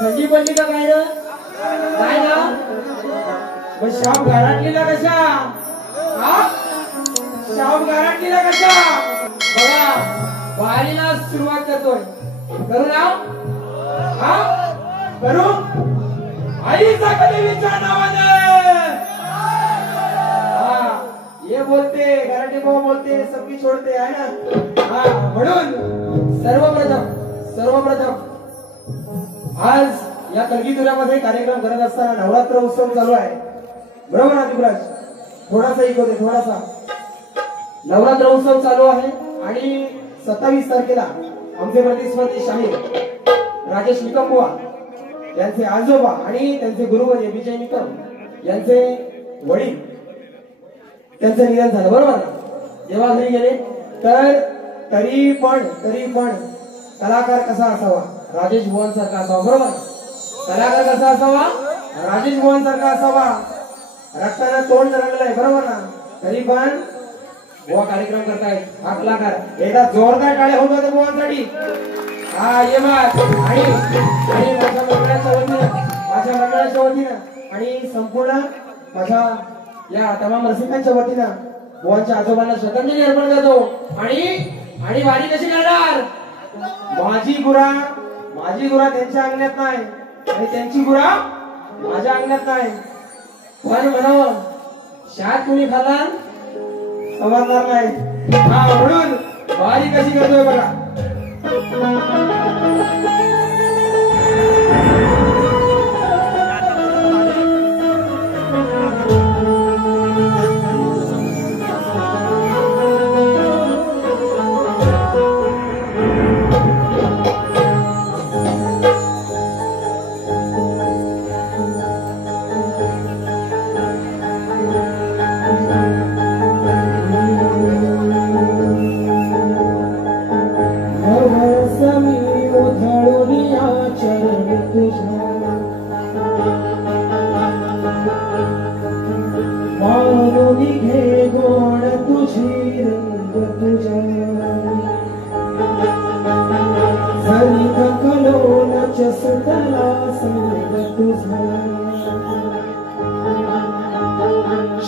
थंडी पडली का काय रे? काय ना मग शाम घरातलीला कशा शाम घरातलीला कशा बघा वारीला सुरुवात करतोय करू ना हा करू आईचा देवीच्या नावाने ये बोलते घराटे भाऊ बोलते सबकी छोडते आहे ना हा म्हणून सर्वप्रथम आज या कलगीतुऱ्यामध्ये कार्यक्रम करत असताना नवरात्र उत्सव चालू आहे बरोबर ना दिवराज थोडासा इकोते थोडासा नवरात्र उत्सव चालू आहे आणि 27 तारखेला आमचे प्रतिस्पर्धी शाहीर राजेश निकम बुवा यांचे आजोबा आणि त्यांचे गुरुवर्य विजय निकम यांचे वडील त्यांचं निधन झालं बरोबर ना जेव्हा घरी गेले तर तरी पण कलाकार कसा असावा राजेश भुवन सारखा असावा बरोबर कलाकार कसा असावा राजेश भुवन सारखा असावा रक्तानं तोंड रंगलंय बरोबर ना तरी पण बुवा कार्यक्रम करतायत हा कलाकार एकदा जोरदार टाळ्या होत होते बुवांसाठी हा ये बात आणि माझ्या मंडळाच्या वतीनं आणि संपूर्ण माझ्या या तमाम रसिकांच्या वतीनं बुवांच्या आजोबांना श्रद्धांजली अर्पण करतो आणि वारी कशी करणार माझी गुरा त्यांच्या अंगणात नाही आणि त्यांची गुरा माझ्या अंगणात नाही पण म्हणावं शाद कुणी खाला समजणार नाही हा म्हणून वारी कशी करतोय बघा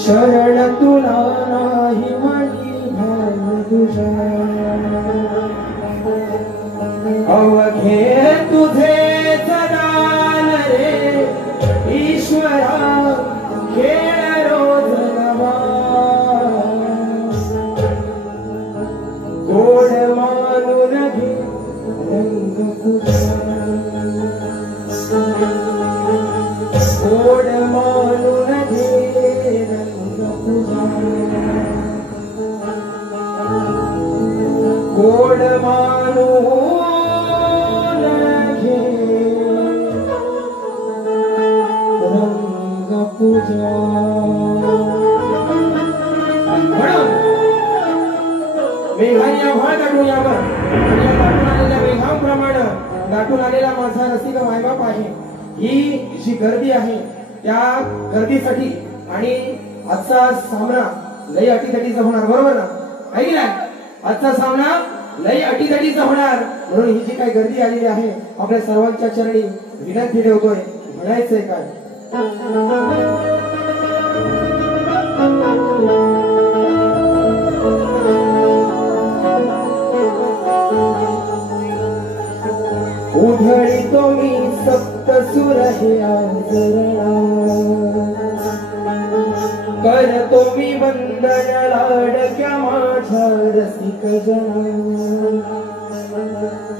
शरण तुला नाही म्हणी भाव तुझा अवघे तुझे दान रे ईश्वरा खेळ रोज नवा गोड मानून घे रंग तुझा गोड मानून घे रंग तुझा गोड मानून घे रंग तुझा मेघाने आभाळ दाटून यावर आणि या दाटून आलेल्या मेघांप्रमाणे दाटून आलेला माझा रसिक मायबाप आहे ही जी गर्दी आहे त्या गर्दीसाठी आणि आजचा सामना लई अटीतटीचा होणार बरोबर ना आहे की नाही आजचा सामना लई अटीतटीचा होणार म्हणून ही जी काही गर्दी आलेली आहे आपल्या सर्वांच्या चरणी विनंती ठेवतोय म्हणायचंय काय उधळी तो मी सप्त सुर हे आचरणा करतो मी वंदन लाडक्या माझ्या रसिक जना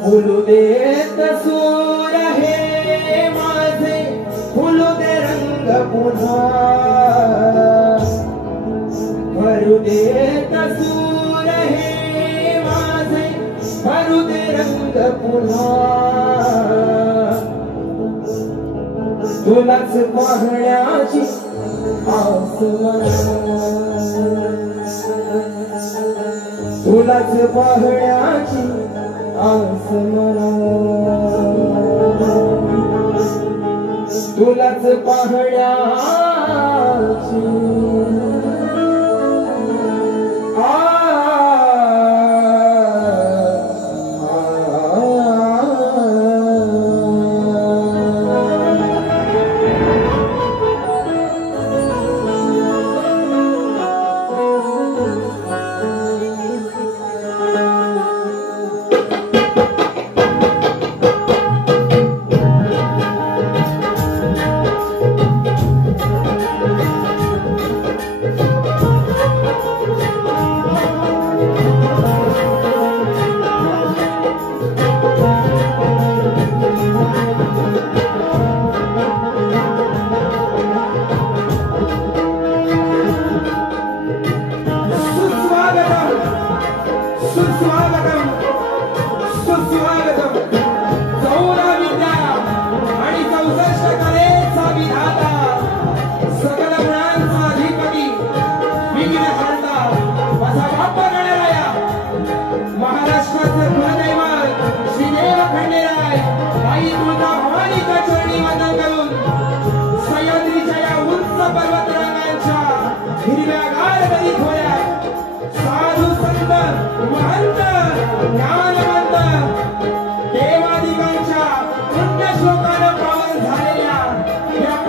फुलू देत सूर हे माझे फुलू दे रंग पुन्हा भरू देत सूर हे माझे भरू दे रंग पुन्हा तुलाच पाहण्याची आस तुलाच पाहण्याची आस तुलाच पाहण्याची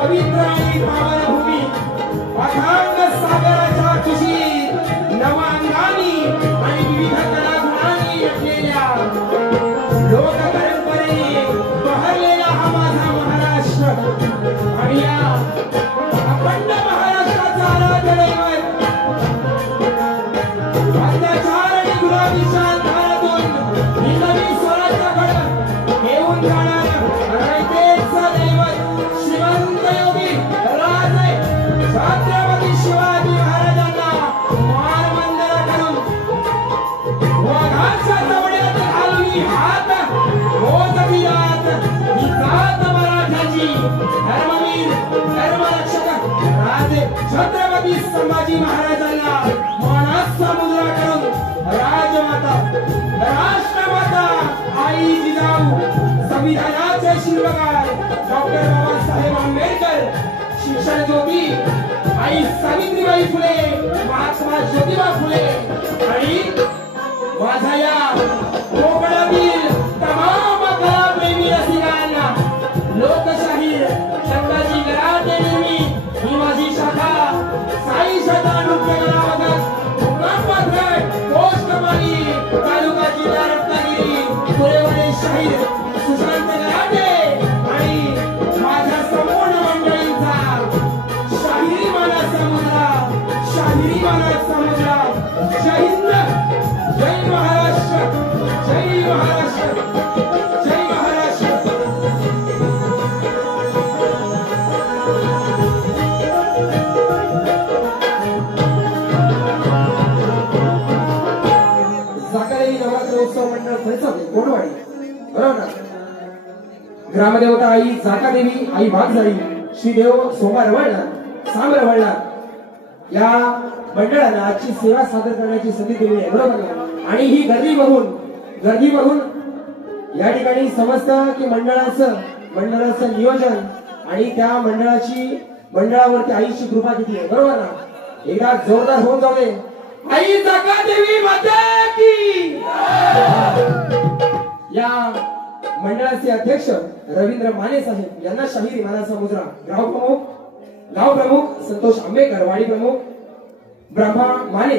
पवित्र आणि पावन भूमी अथांग सागराच्या कुशीत नवांगानी आणि विविध कलागुणांनी नटलेल्या लोक परंपरेने बहरलेला हा माझा महाराष्ट्र आणि या अखंड महाराष्ट्राचा आराधनेवर अत्याचार आणि गुलामीच्या अंधारातून हिंदवी स्वराज्य घडत घेऊन जाणार रयतेचं दैवत श्रीमंत योगी राजे छत्रपती शिवाजी महाराजांना मानवंदना करून वाघाच्या जवळ्यात घालून हात मोजविलात ही जात मराठ्याची धर्मवीर धर्मरक्षक राजे छत्रपती संभाजी महाराजांना मानाचा मुद्रा करून राजमाता राष्ट्रमाता आई जिजाऊ संविधानाचे शिल्पकार डॉक्टर बाबासाहेब आंबेडकर शिक्षण ज्योती आई सावित्रीबाई फुले महात्मा ज्योतिबा फुले आणि माझा या कोकणातील तमाम कलाप्रेमी रसिकांना लोकशाहीर शंकरजी गराटे नेहमी ही माझी शाखा साई शाखा नृत्य कलावदन पोस्टमाली तालुका जिल्हा रत्नागिरी पुरेवाडे शाहीर सुशांत गराटे आणि माझ्या संपूर्ण मंडळींचा शाहिरी मानाचा मुद्रा जय हिंद जय महाराष्ट्र जय महाराष्ट्र जय महाराष्ट्र जाकादेवी नवरात्र उत्सव मंडळ फळसवले कोणवाडी बरोबर ना ग्रामदेवता आई जाकादेवी आई वाघजाई श्रीदेव सोमा रवळनाथ सांब रवळनाथ या मंडळाला आजची सेवा सादर करण्याची संधी दिली आहे बरोबर ना आणि ही गर्दी बघून या ठिकाणी समजतं की मंडळाचं नियोजन आणि त्या मंडळावरती आईची कृपा किती आहे बरोबर ना एकदा जोरदार होऊन जाऊ दे आई जाकादेवी माता की या मंडळाचे अध्यक्ष रवींद्र माने साहेब यांना शाहीर मानाचा मुद्रा गाव प्रमुख संतोष आंबेकर वाडी प्रमुख ब्रह्मा माने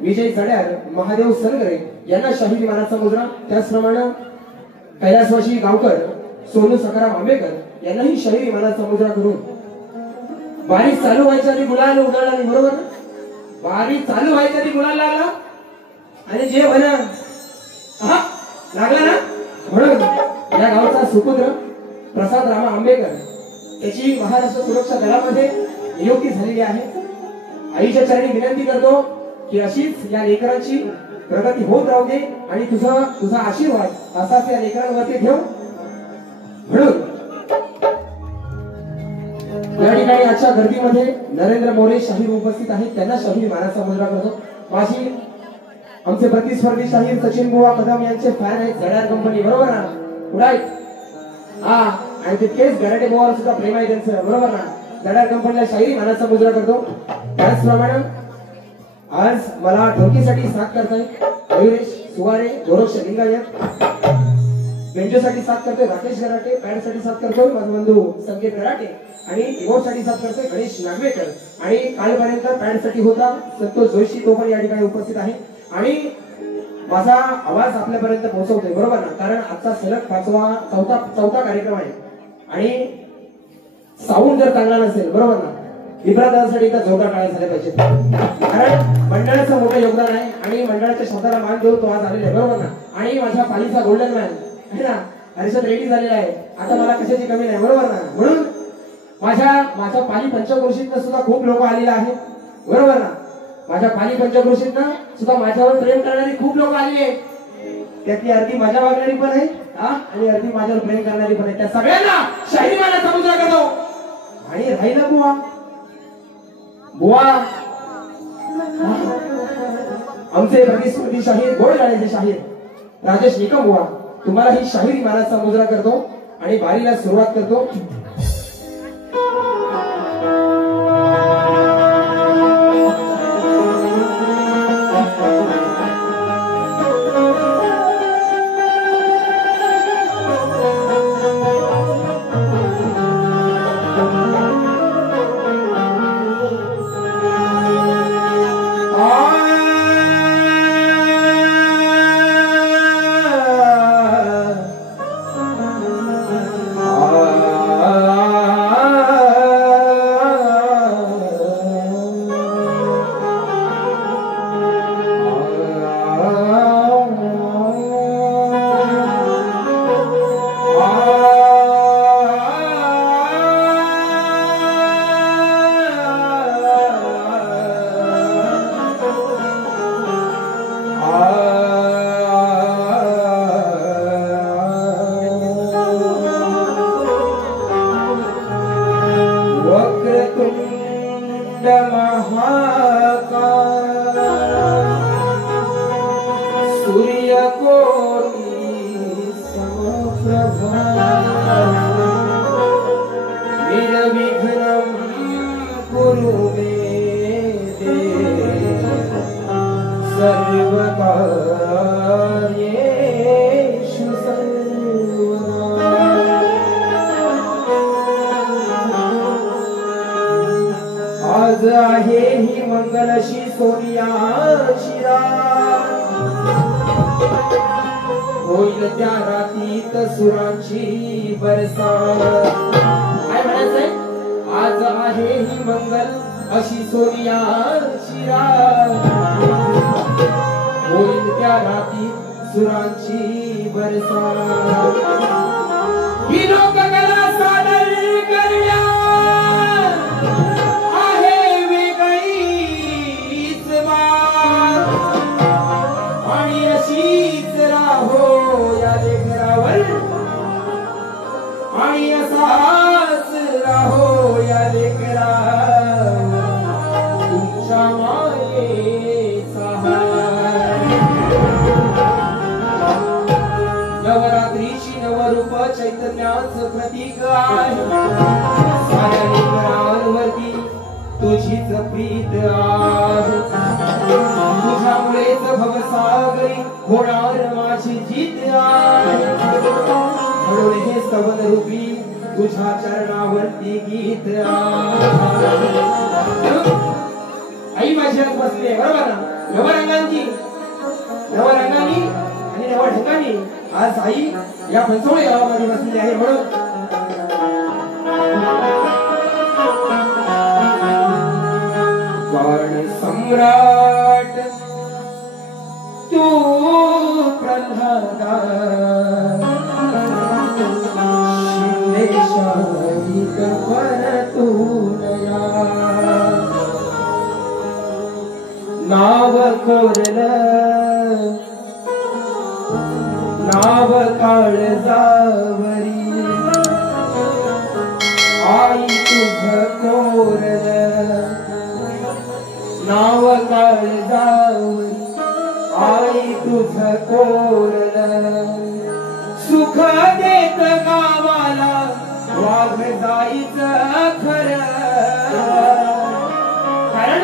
विजय जड्यार महादेव सनगरे यांना शाहीर मानाचा मुद्रा त्याचप्रमाणे कैलासवासी गावकर सोनू सकाराम आंबेकर यांनाही शाहीर मानाचा मुद्रा करून बारीक चालू व्हायच्या आधी गुलाल उधळला नाही बरोबर बारीक चालू व्हायच्या आधी गुलाल लागला आणि जे म्हणा लागला ना म्हणून या गावचा सुपुत्र प्रसाद रामा आंबेकर त्याची महाराष्ट्र सुरक्षा दलामध्ये नियुक्ती झालेली आहे आईच्या चरणी विनंती करतो की अशीच या लेकरांची प्रगती होत राहू दे आणि तुझा आशीर्वाद असाच या लेकरांवरती ठेव म्हणून या ठिकाणी आजच्या गर्दीमध्ये नरेंद्र मोरे शाहीर उपस्थित आहेत त्यांना शाहीर मानाचा मुद्रा करतो माझी आमचे प्रतिस्पर्धी शाहीर सचिन बुवा कदम यांचे फॅन आहेत जड्यार कंपनी बरोबर ना उडाय हा आणि तितकेच गराटे बुवावर सुद्धा प्रेम आहे त्यांचं बरोबर ना जड्यार कंपनीला शाहीर मानाचा मुद्रा करतो त्याचप्रमाणे आज मला ढोकीसाठी साथ करतायत मयुरेश सुवारे गोरक्ष लिंगायत बेंजोसाठी साथ करतोय राकेश गराटे पॅडसाठी साथ करतोय माझा बंधू संकेत गराटे आणि कीबोर्डसाठी साथ करतोय गणेश नागवेकर आणि कालपर्यंत पॅडसाठी होता संतोष जोशी तो पण या ठिकाणी उपस्थित आहे आणि माझा आवाज आपल्यापर्यंत पोहोचवतोय बरोबर ना कारण आजचा सलग चौथा कार्यक्रम आहे आणि साऊंड जर चांगला नसेल बरोबर ना विप्रादासाठी एकदा जोरदार टाळ्या झाल्या पाहिजे कारण मंडळाचं मोठं योगदान आहे आणि मंडळाच्या शब्दाला मान देऊन तो आज आलेला आहे बरोबर ना आणि माझ्या पालीचा गोल्डन मॅन आहे ना हर्षद रेड्डी झालेला आहे आता मला कशाची कमी नाही बरोबर ना म्हणून माझ्या पाली पंचक्रोशीतनं सुद्धा खूप लोक आलेले आहेत बरोबर ना माझ्या पाली पंचक्रोशीतनं सुद्धा माझ्यावर प्रेम करणारी खूप लोक आलेली आहेत त्यातली अर्धी माझ्या वागणारी पण आहे आणि अर्धी माझ्यावर प्रेम करणारी पण आहे त्या सगळ्यांना शाहीर मानाचा मुद्रा करतो आणि राहिला बुवा आमचे प्रतिस्पर्धी शाहीर गोडगाड्याचे शाहीर राजेश निकम बुवा तुम्हाला ही शाहीर मानाचा मुद्रा करतो आणि बारीला सुरुवात करतो वक्रतुंड महाकाय सूर्यकोटि समप्रभा निर्विघ्नं कुरु मे देव सर्वकार्येषु सर्वदा। आज आहे ही मंगलशी सोनियाची रात, होईल त्या रातीत सुरांची बरसात। काय म्हणायचंय? आज आहे ही मंगल अशी सोनियाची रात, होईल त्या रातीत सुरांची बरसात। ही लोककला सादर करण्या आहे वेगळीच बात, आणि अशीच राहो या लेकरावर, आणि असाच राहो या लेकरावर तुमच्या मायेचा हार। नवरात्रीची नवरूप चैतन्याचं प्रतीक आहे, साऱ्या लेकरांवरती तुझीच प्रीत आहे। तुझ्यामुळेच भवसागरी होणार माझी जीत आहे, म्हणून हे स्तवन रूपी तुझ्या चरणावरती गीत आहे। आई माझी आज बसली आहे, बरोबर ना? नवरंगांची नवरंगानी आणि नवढंगानी आज आई या पंचवडे गावामध्ये बसलेली आहे। म्हणून बाण सम्राट तू प्रल्हादा, शिंदेशाही परतूनया, नाव कोरलं नाव काळजावरी, आई तुझं कोरलं नाव काळजावरी, आई तुझं कोरलं। सुख देत गावाला वाघ जायचं खरं, कारण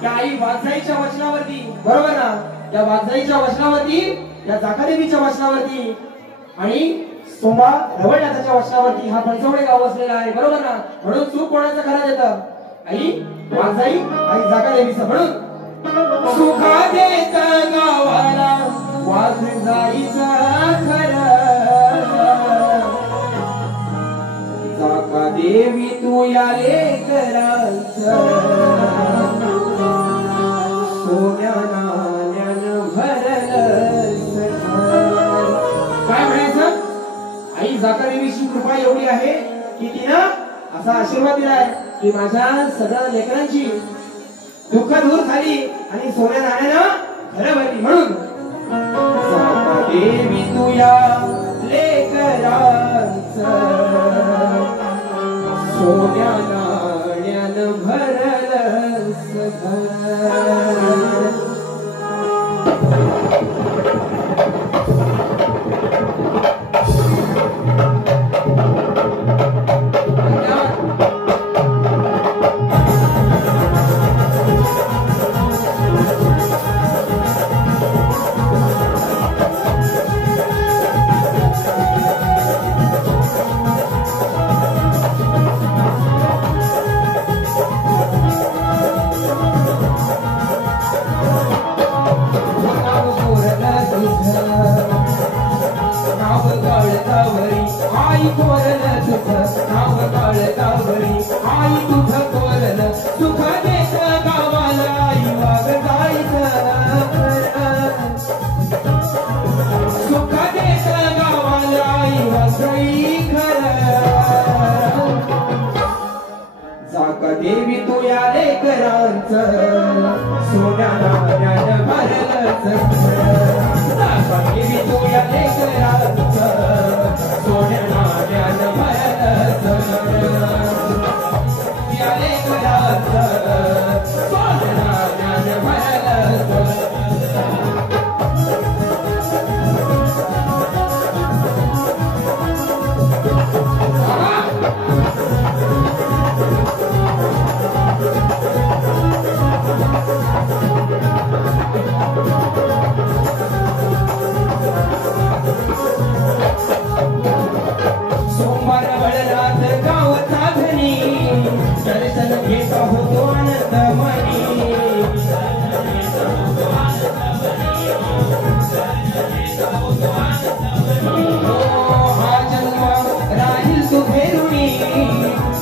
त्या आई वाघजाईच्या वचनावरती, बरोबर ना? त्या वाघजाईच्या वचनावरती, त्या जाकादेवीच्या वचनावरती आणि सोमा रवळनाथाच्या वचनावरती हा पंचवडे गाव असलेला आहे, बरोबर ना? म्हणून चूक कोणाचं खरं देतं? आई वाघजाई आई जाकादेवीचं। म्हणून सुख देत गावाला वाघ जाईचं खरं, जाकादेवी तू या लेकरांचं सोन्या नाण्यानं भरलंस घर। काय म्हणायचं? आई जाकादेवीची कृपा एवढी आहे की तिनं असा आशीर्वाद दिलाय की माझ्या सगळ्या लेकरांची दुःख दूर झाली आणि सोन्या नाण्यानं घरं भरली। म्हणून जाकादेवी तू या लेकरांचं सोन्या नाण्यानं भरलंस घर। आई कोरलं तुझं नाव काळजावरी, आई तुझं कोरलं सुख देत गावाला, आई वाघ जायचं सुख देत गावाला, आई वाघाई खरं। जाकादेवी तू या लेकरांचं सोन्या नाण्यानं भरलंच घर, जाकादेवी तू या लेकरांचं सोन्या नाण्यानं भरलंच घर। या लेकरांचं मंदिरात गावचा धनी दर्शन घेत होतो आनंद मनी हा जन्म राहील तू फेरुणी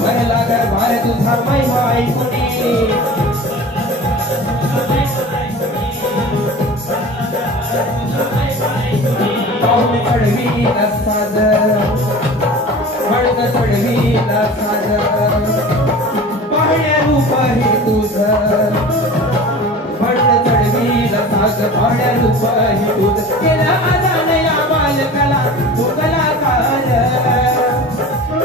भरला दरबार तुझा महिमा ऐकुनी पाहुणे चढवीला साज हळद चढवीला साज पाहण्या रूप हे तुझं हळद चढवीला साज पाहण्या रूप हे तुझं केला आदान या बालकाला तू कलाकार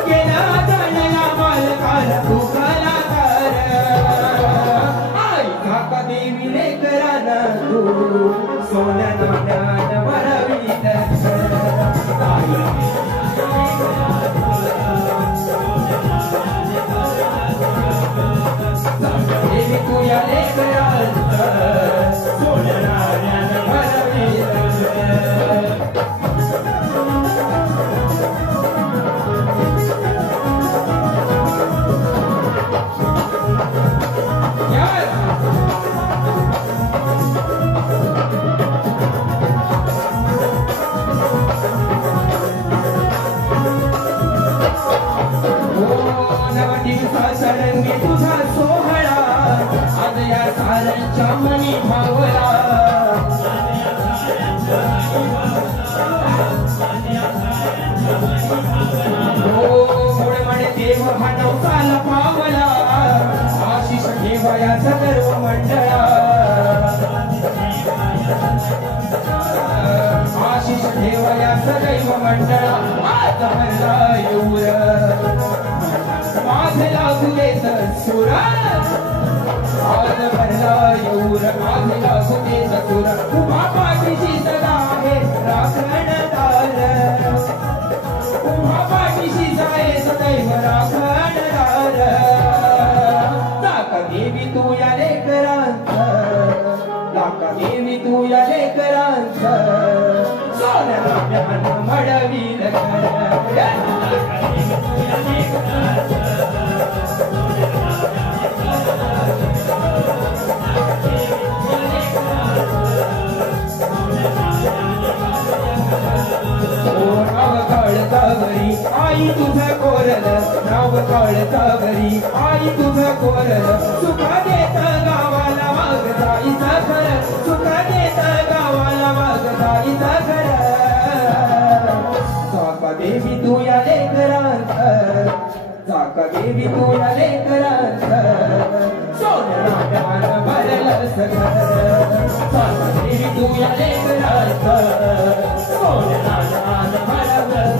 केला आदान या बालकाला तू कलाकार आई काका देवी लेकराना तू सोन्या नाण्यान भरवीत देवी तुया लेकरांत सोन्या नाण्यान भरवीत सरंगी तुझा सोहळा आज या साऱ्यांच्या मनी भावला गोड म्हणे देव हा नवसाला पावला आशिष ठेवयाचा सर्व मंडळा आशिष ठेवयाचा दैव मंडळा आज हरला येऊर माझला सुदेत सुरा आज भरला येऊर माझला सुदेत सुरा उभा पाठीशी सदा आहे राखणदार उभा पाठीशी जाय सदैव राखणदार लाका देवी तू या लेकरांत लाका देवी तू या लेकरांत सोन्या नाण्यान मडवील नाव काळतावरी आई तुझं कोरल नाव काळतावरी आई तुझं कोरल सुखा देत गावाला वाग जाईचा घर सुखा देत गावाला वाग जाईचा घर चाका देवी तू या लेकरांत चाका देवी तू या लेकरांत सोन्या नाण्यान भरलं सगळं चाका देवी तू या लेकरांत सोन्या नाण्यान भरलं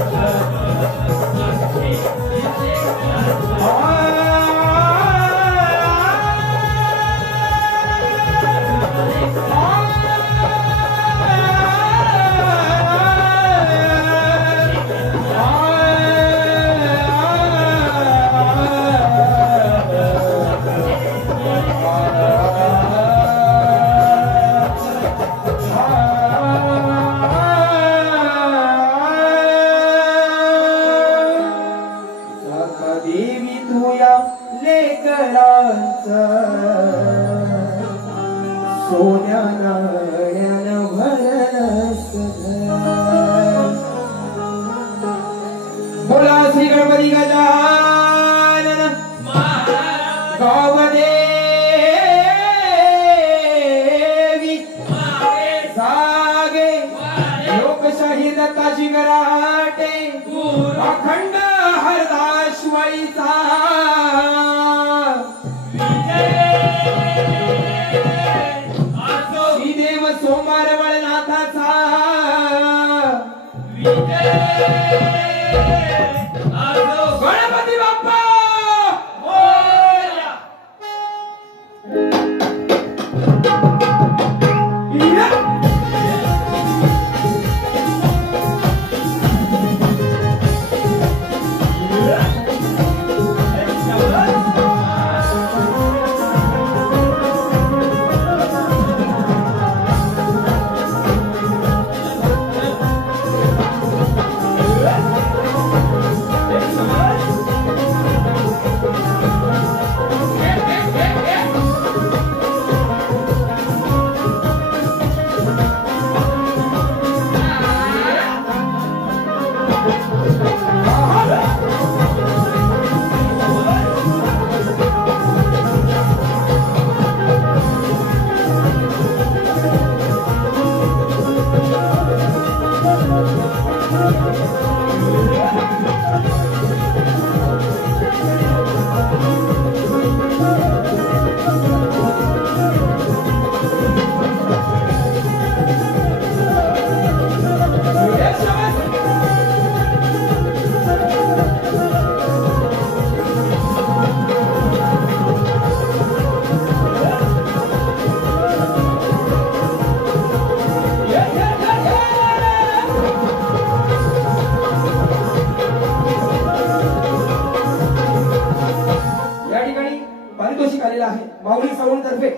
देवी तुया लेकरांचा सोन्या नाण्यान भरलं सगळं बोला श्री गणपती गजानन गावदेवी जागे लोकशाही दत्ताजी गराटे अखंड हरदाश्वरीचा श्रीदेव सोमवार वळनाथाचा गणपती बाप्पा आलेला आहे माऊली साऊंड तर्फे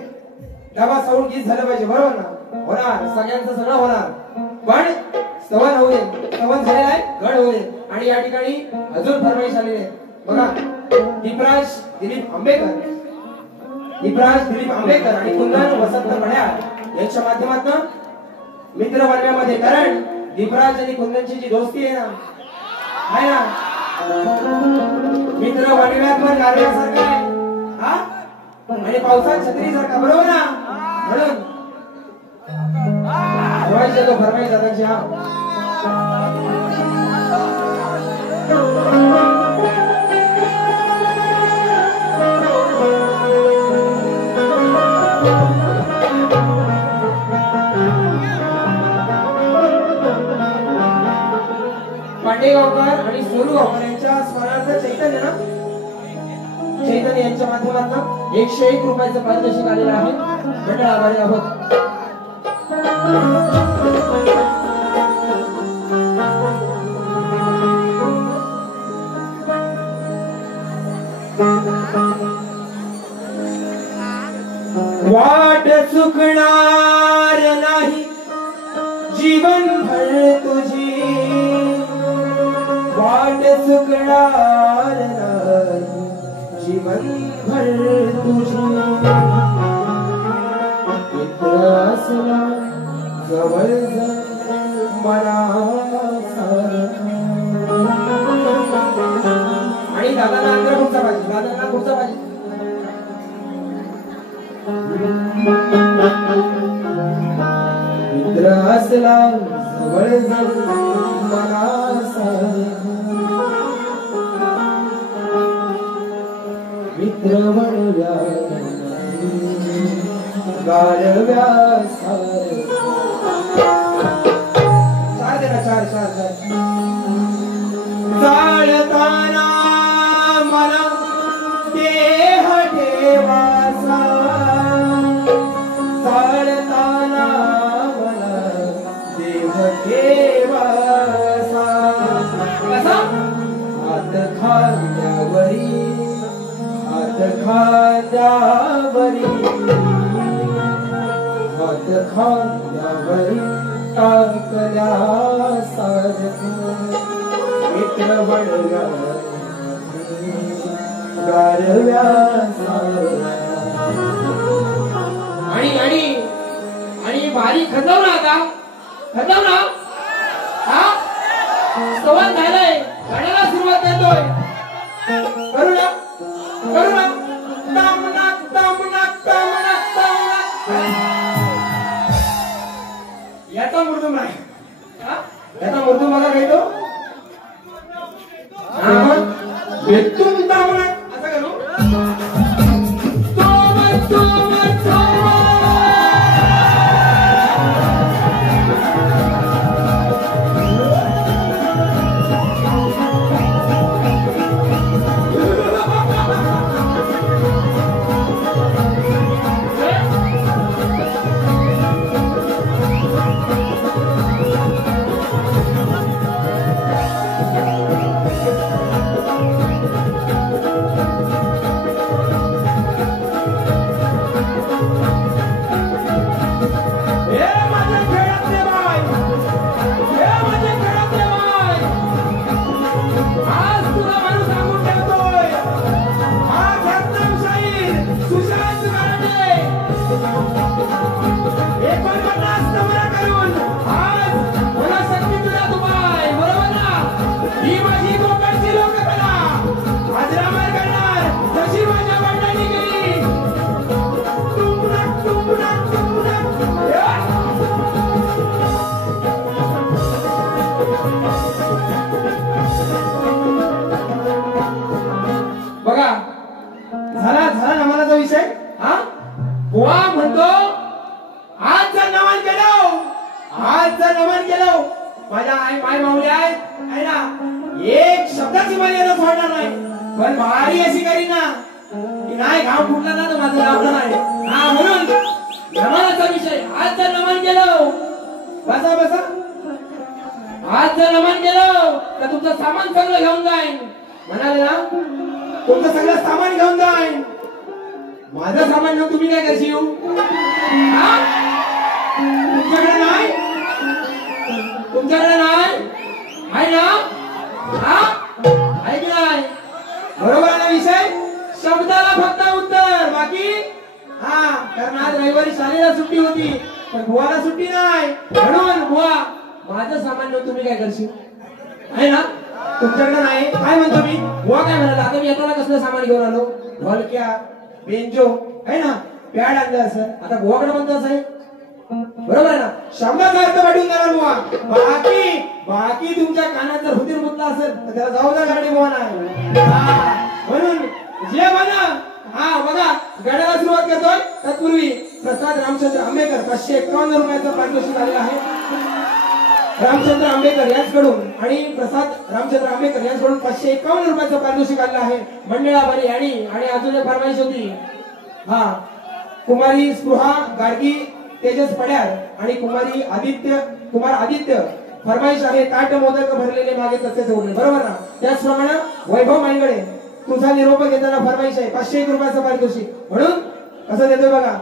डबा साऊंड गीत झालं पाहिजे, बरोबर ना? होणार, सगळ्यांचं सगळं होणार, पण स्तवन होऊ दे, स्तवन झालेलं आहे, गड होऊ दे. आणि या ठिकाणी अजून फरमाईश आलेली आहे बघा. दीपराज दिलीप आंबेकर, दीपराज दिलीप आंबेकर आणि कुंदन वसंत पड्याळ यांच्या माध्यमातून मित्र वर्गामध्ये, कारण दीपराज आणि कुंदनची जी दोस्ती आहे ना, आहे ना, मित्र वर्गात गारव्यासारखं आहे हा, आणि पावसात छत्री सारखा, बरोबर ना? म्हणून फरमाईश दादाची हा. पांडेगावकर आणि सोनू गावकर यांच्या स्वरार्थ चैतन्य ना, चैतन्य यांच्या माध्यमातून 101 रुपयाचं पारितोषिक आलेलं आहे. मंडळ आभारी आहोत. वाट चुकणार नाही जीवन भर तुझी, वाट चुकणार नाही जीवन भर तुझी. मित्र असला जवळ मला आणि दादाला अंतर पुढचा पाहिजे, दादाला पुढचा पाहिजे. मित्र असला जवळ मला मित्र बनव्या गारव्या चार दे ना, चार चार चार. चालताना मला देह ठेवासा, चालताना मला देह ठेवासा. कसा? हात खांद्यावरी, हात खांद्यावरी, हात खांद्यावरी टाकल्या सारखं मित्र बनव्या गारव्या सारखं. आणि भारी खतवला का, खतवला हा, स्तवन झालंय, गाण्याला सुरुवात करतोय. करू ना, करू ना. तामनाक तामनाक तामनाक तामनाक. याचा मुर्दूम नाही, याचा मुर्दूम बघा काही तो भेटून तामनाक असं करू. बघा झाला झाला नमानाचा विषय हा. बुवा म्हणतो आज जर नमन केलं, आज जर नमन केलं, माझ्या आई माय माऊली आहे ना, एक शब्दाची मर्यादा सोडणार नाही. पण भारी अशी करी ना की नाही घाम फुटला ना तर माझं लावलं नाही हा. म्हणून नमनाचा विषय आज जर नमन केलं, बसा बसा, आज जर नमन केलं तर तुमचं सामान सगळं घेऊन जाईन म्हणाले ना, तुमचं सगळं सामान घेऊन जाईन. माझं सामान घेऊन तुम्ही काय करशील? तुमच्याकडे नाही? तुमच्याकडे नाही आहे ना? आहे की नाही? बरोबर आहे ना विषय? शब्दाला फक्त उत्तर, बाकी कारण आज रविवारी शाळेला सुट्टी होती पण बुवाला सुट्टी नाही, म्हणून बुवा माझं सामान घेऊन तुम्ही काय करशील? आहे ना? तुमच्याकडे नाही काय म्हणतो मी? बुवा काय म्हणाला? आता मी येताना कसलं सामान घेऊन आलो? ढोलक्या, बेंजो आहे ना, पॅड आणलं असं. आता बुवाकडे पण तसं आहे, बरोबर आहे ना? शब्दाचा अर्थ पाठवून देणार बुवा. बाकी तुमच्या कानात जर हुतीर मुतला असेल तर त्याला जाऊ द्या गाडी बुवा नाही. म्हणून जे म्हणा बघा गाड्याला सुरुवात करतोय. तत्पूर्वी प्रसाद रामचंद्र आंबेकर 551 रुपयाचं पारितोषिक आलेलं आहे. रामचंद्र आंबेकर यांच्याकडून आणि प्रसाद रामचंद्र आंबेकर यांच्याकडून 551 रुपयाचं पारितोषिक आलेलं आहे. मंडळाबारी आणि अजून एक फरमाईश होती. कुमारी स्पृहा गाडगी तेजस पड्यार आणि कुमार आदित्य फरमाईश आहे. ताट मोदक भरलेले मागे तसेच होते, बरोबर ना? त्याचप्रमाणे वैभव मांगडे तुझा निरोप घेताना फरमाईश आहे 501 रुपयाचं पारितोषिक. म्हणून कसं देतोय बघा.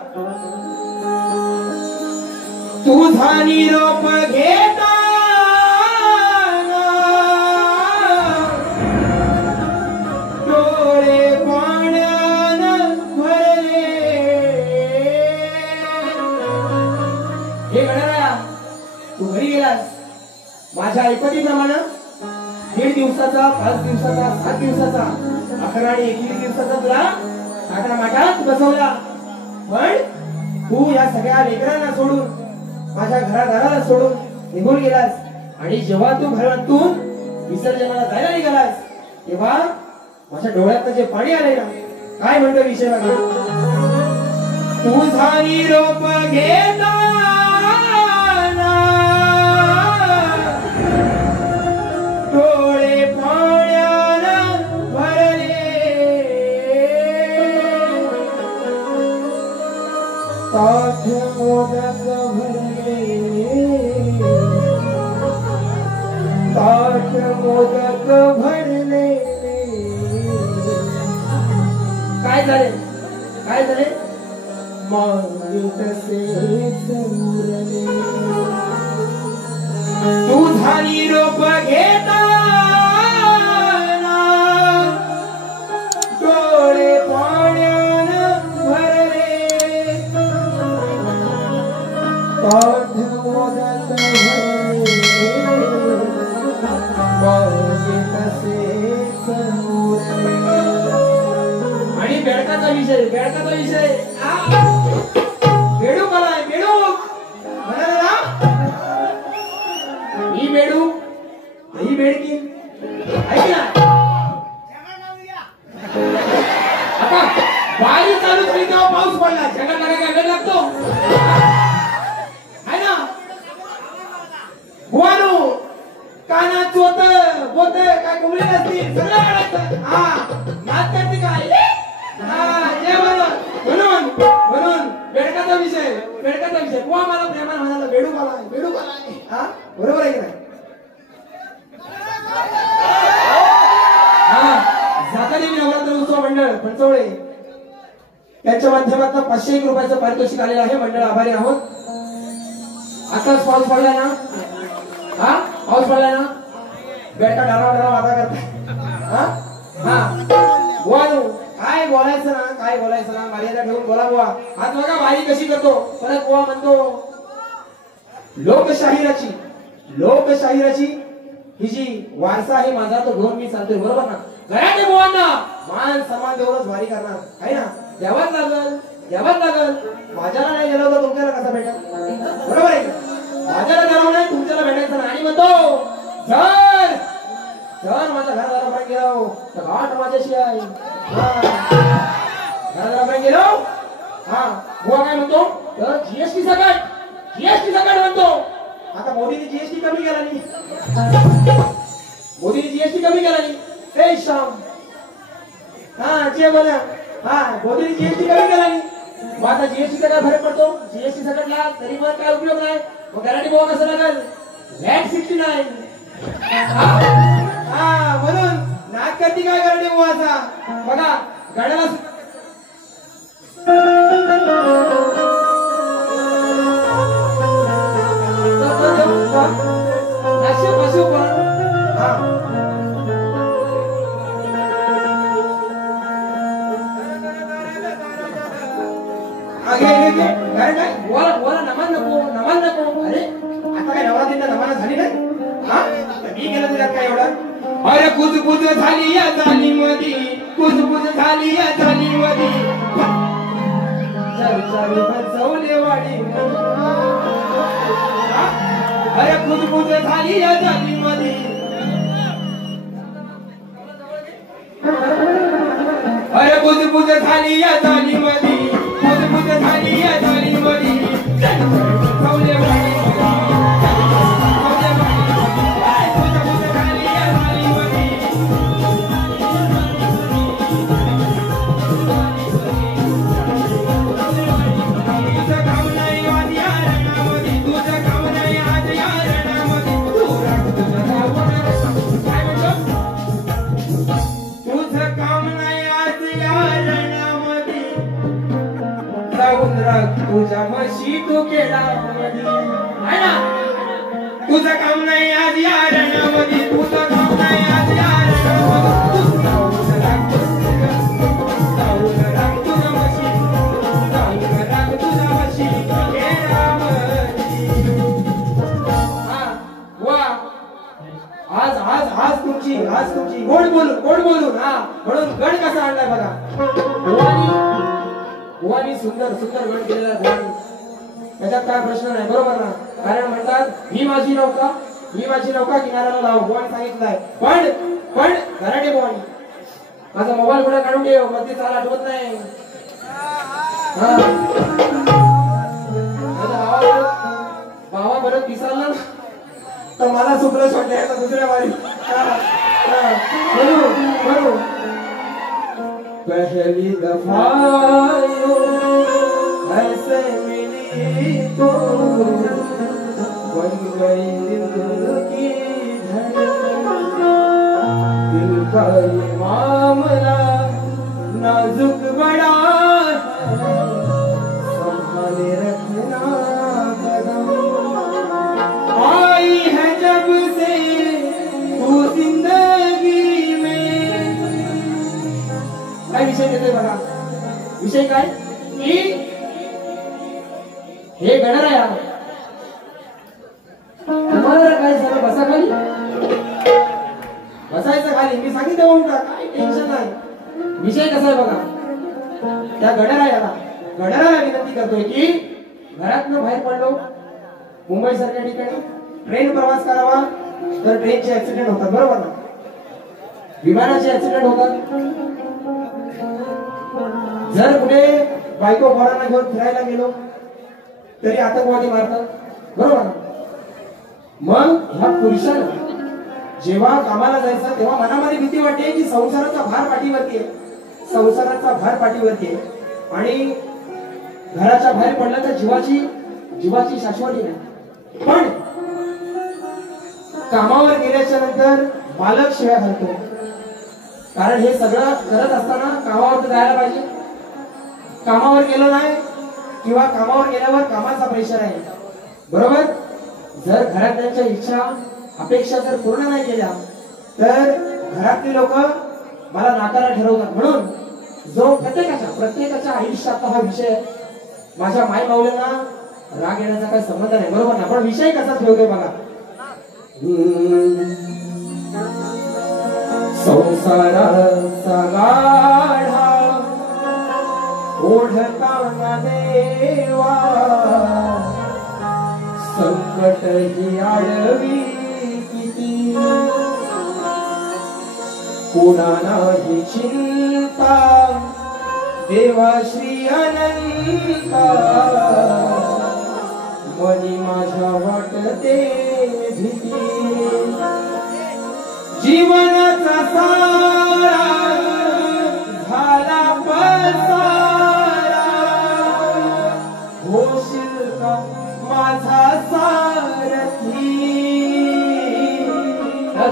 तुझा निरोप घेताना डोळे पाण्यानं भरले. हे गणराया तू घरी गेलास माझ्या ऐपतीप्रमाणे 1.5 दिवसाचा, 5 दिवसाचा, 7 दिवसाचा, 11 आणि 21 दिवसाचा तुला थाटामाटात बसवला. पण तू या सगळ्या लेकरांना सोडून माझ्या घरादाराला सोडून निघून गेलास आणि जेव्हा तू घरातून विसर्जनाला जायला निघालास तेव्हा माझ्या डोळ्यात जे पाणी आले ना, काय म्हणतो विषय बघा. तुझा निरोप घेताना डोळे पाण्यानं भरले. ताठ मोदक भरले, ताठ मोदक भरले. काय झाले? काय झाले? मागे तसेच उरले. तुझा निरोप घेताना डोळे पाण्यानं भरले. ताठ मोदक भरले, मागे तसेच उरले. आणि बेडकाचा विषय, बेडकाचा विषय बेडूक आलाय. बेडूक म्हणाला ना, ही बेडूक ही बेडकी ऐक ना. आता बारी चालू झाली तेव्हा पाऊस पडला, जगात काय वेळ लागतो आहे ना? गुवानो कानात चोत बोत काय कुमली नसती सगळं काढायचं. नाच करते काय म्हणून बेडकाचा विषय, बेडकाचा विषय. बुवा मला प्रेमान म्हणाला बेडूक आलाय, बेडूक आलाय. बरोबर आहे की नाही? जातादेवी नवरात्र उत्सव मंडळ पंचवळे त्यांच्या माध्यमातून 501 रुपयाचं पारितोषिक आलेलं आहे. मंडळ आभारी आहोत. आताच पाऊस पडला ना, पाऊस पडला ना, बेडका डरावा वादा करता. काय बोलायचं ना, काय बोलायचं ना, मर्यादा ठेवून बोला बुवा. आज बघा बाई कशी करतो. परत बुवा म्हणतो लोकशाहीराची ही जी वारसा आहे माझा तो घेऊन मी चालतोय, बरोबर ना? घराने बुवांना मान सन्मान देऊनच वारी करणार आहे ना. द्यावाच लागल. माझ्याला नाही गेलो तर तुमच्याला कसा भेटेल? बरोबर आहे का? माझ्याला गेलो नाही तुमच्याला भेटायचं ना. आणि म्हणतो जर माझ्या घरादारापर्यंत गेलो तर गाठ माझ्याशी आहे. घरादारापर्यंत गेलो बुवा काय म्हणतो तर जीएसटी सकट म्हणतो. आता मोदीने जीएसटी कमी केला नाही, मोदीने जीएसटी कमी केला नाही. ए श्याम जे बोला मोदीने जीएसटी कमी केला नाही. मग आता जीएसटीचा काय फरक पडतो? जीएसटी सकटला तरी पण काय उपयोग नाही. मग घराने बुवा कसं लागेल? VAT 69. म्हणून नाक करती काय करणे बुवाचा. बघा गाड्याला मी केलं तुझ्यात काय एवढं? अरे कुजबुज झाली या झाली मधी, कुजबुज झाली या झाली मधी, चालू चालू फसवले वाडी. अरे कुजबुज झाली या झाली मधी, अरे कुजबुज झाली या झाली मधी, कुजबुज झाली या झाली मधी, फसवले वाडी. तुझा म्हशी तू केला आहे ना, तुझं काम नाही आज या रणामध्ये, तुझं काम नाही आज या रणामध्ये, तुझं राग तुझा म्हशी, राग तुझा म्हशी आज आज आज तुमची गोड बोलून हा म्हणून गड कसा आणलाय बघा. गोवानी सुंदर सुंदर गण केलेला गोवानी, त्याच्यात काय प्रश्न नाही, बरोबर ना. कारण म्हणतात ही माझी नौका किनाऱ्याला लाव, गोवानी सांगितलंय. पण घराटे गोवानी माझा मोबाईल कुठे काढून ठेव, मध्ये चाल आठवत नाही. बाबा परत दिसाल तर मला सुपलं सोडलं दुसऱ्या वारी. बरोबर पहली दफा ऐसे मिली तो बन गई दिल की धड़कन, दिल का ये मामला नाजुक बड़ा है, संभाले रखना कदम, आई है जब से तू जिंदगी में. काय विषय देतोय बघा, विषय काय की हे गणराय आहे. तुम्हाला काय झालं, बसा खाली, बसायचं खाली, मी सांगितलं उलटा, काय टेन्शन नाही. विषय कसा आहे बघा, त्या गणरायाला विनंती करतोय की घरातनं बाहेर पडलो, मुंबई सारख्या ठिकाणी ट्रेन प्रवास करावा तर ट्रेनचे ऍक्सिडेंट होतात, बरोबर ना, विमानाचे ऍक्सिडेंट होतात. जर कुठे बायको पोरांना घेऊन फिरायला गेलो तरी आतंकवादी मारतात, बरोबर ना. मग ह्या पुरुषाला जेव्हा कामाला जायचं तेव्हा मनामध्ये भीती वाटते की संसाराचा भार पाठीवरती आहे आणि घराच्या बाहेर पडलं तर जीवाची शाश्वती नाही. पण कामावर गेल्याच्या नंतर मालक शिव्या घालतो, कारण हे सगळं करत असताना कामावर जायला पाहिजे. कामावर गेलो नाही किंवा कामावर गेल्यावर कामाचा प्रेशर आहे, बरोबर. जर घरातल्यांच्या इच्छा अपेक्षा जर पूर्ण नाही केल्या तर घरातली लोक मला नाकारा ठरवतात. म्हणून जो प्रत्येकाच्या आयुष्यात हा विषय, माझ्या माय माऊलींना राग येण्याचा काही संबंध नाही, बरोबर ना. पण विषय कसा ठेवतोय बघा, संसाराचा गाढा ओढताना देवा, संकट ही आडवी किती, कोणा नाही चिंता देवा श्री अनंता, मनी माझ्या वाटते भीती, जीवनाचा सारा झाला पसारा, होशील का माझा सारथी.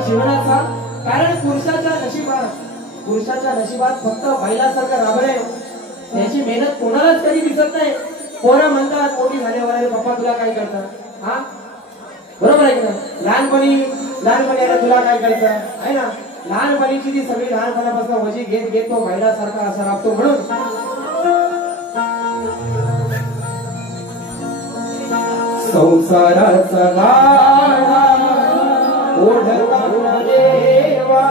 जीवनाचा, कारण पुरुषाच्या नशिबात फक्त बैलासारखं राबणे, त्याची मेहनत कोणालाच कधी दिसत नाही. पोरं म्हणतात मोठी झाल्यावर अरे पप्पा तुला काय करतात, हा बरोबर आहे ना. लहानपणी अरे तुला काय करतं आहे ना, लहानपणीची ती सगळी लहानपणापासून वजी घेत तो बैलासारखा असा राबतो. म्हणून संसाराचा गाढा ओढताना देवा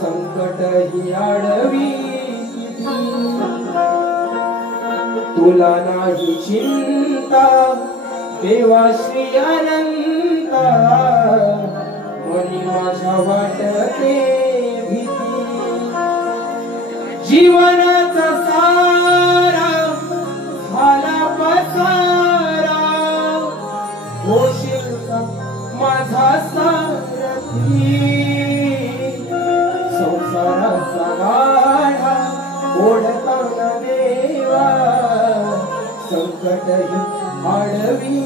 संकट ही आडवी तुला नाही चिंता देवा श्री अनंता मनी माझ्या वाटते भीती जीवनाचा सारा झाला पसारा होशील का माझा सारथी संसाराचा गाढा ओढताना देवा संकट ही आडवी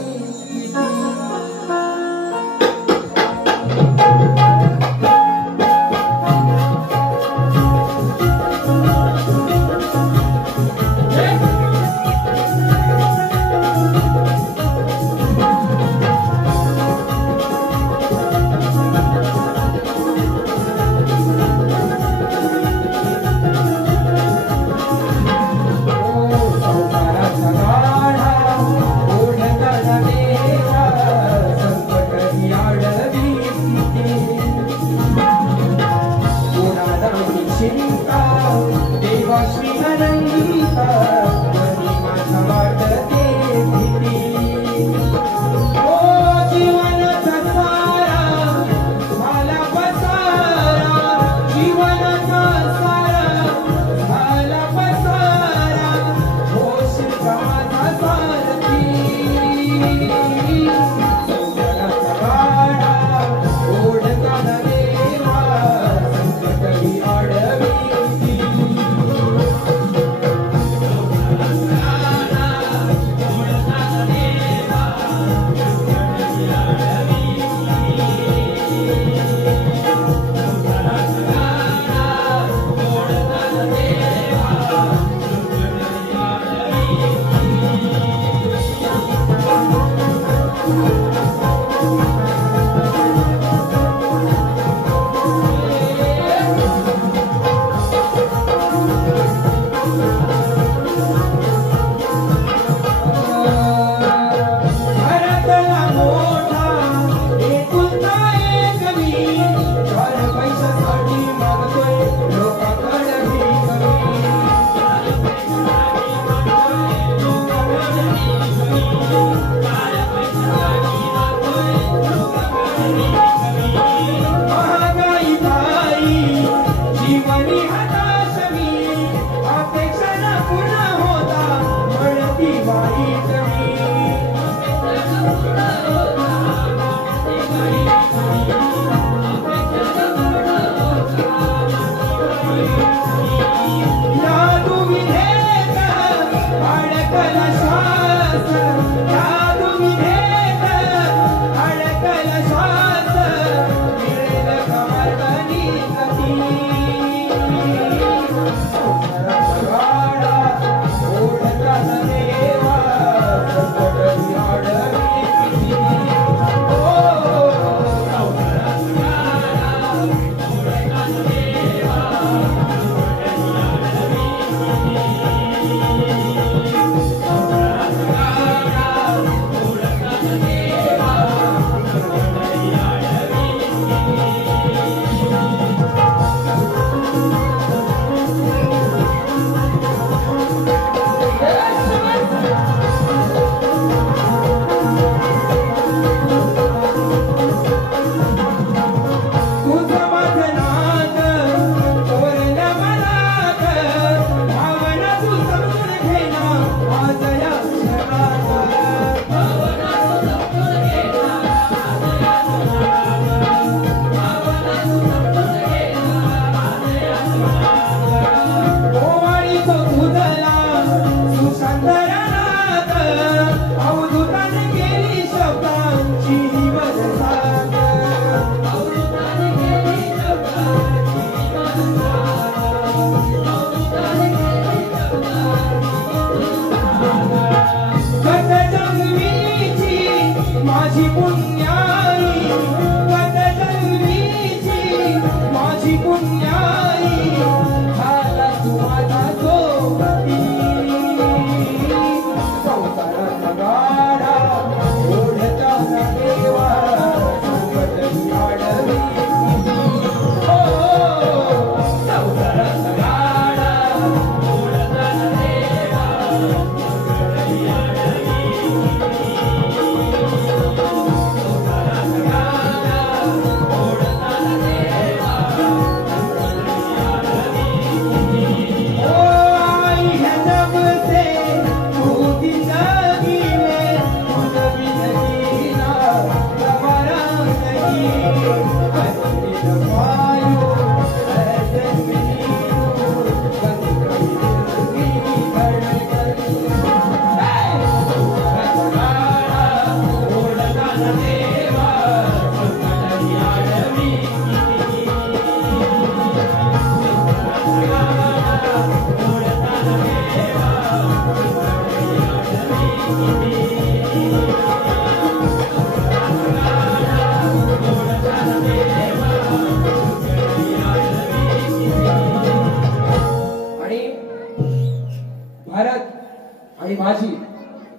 आणि माझी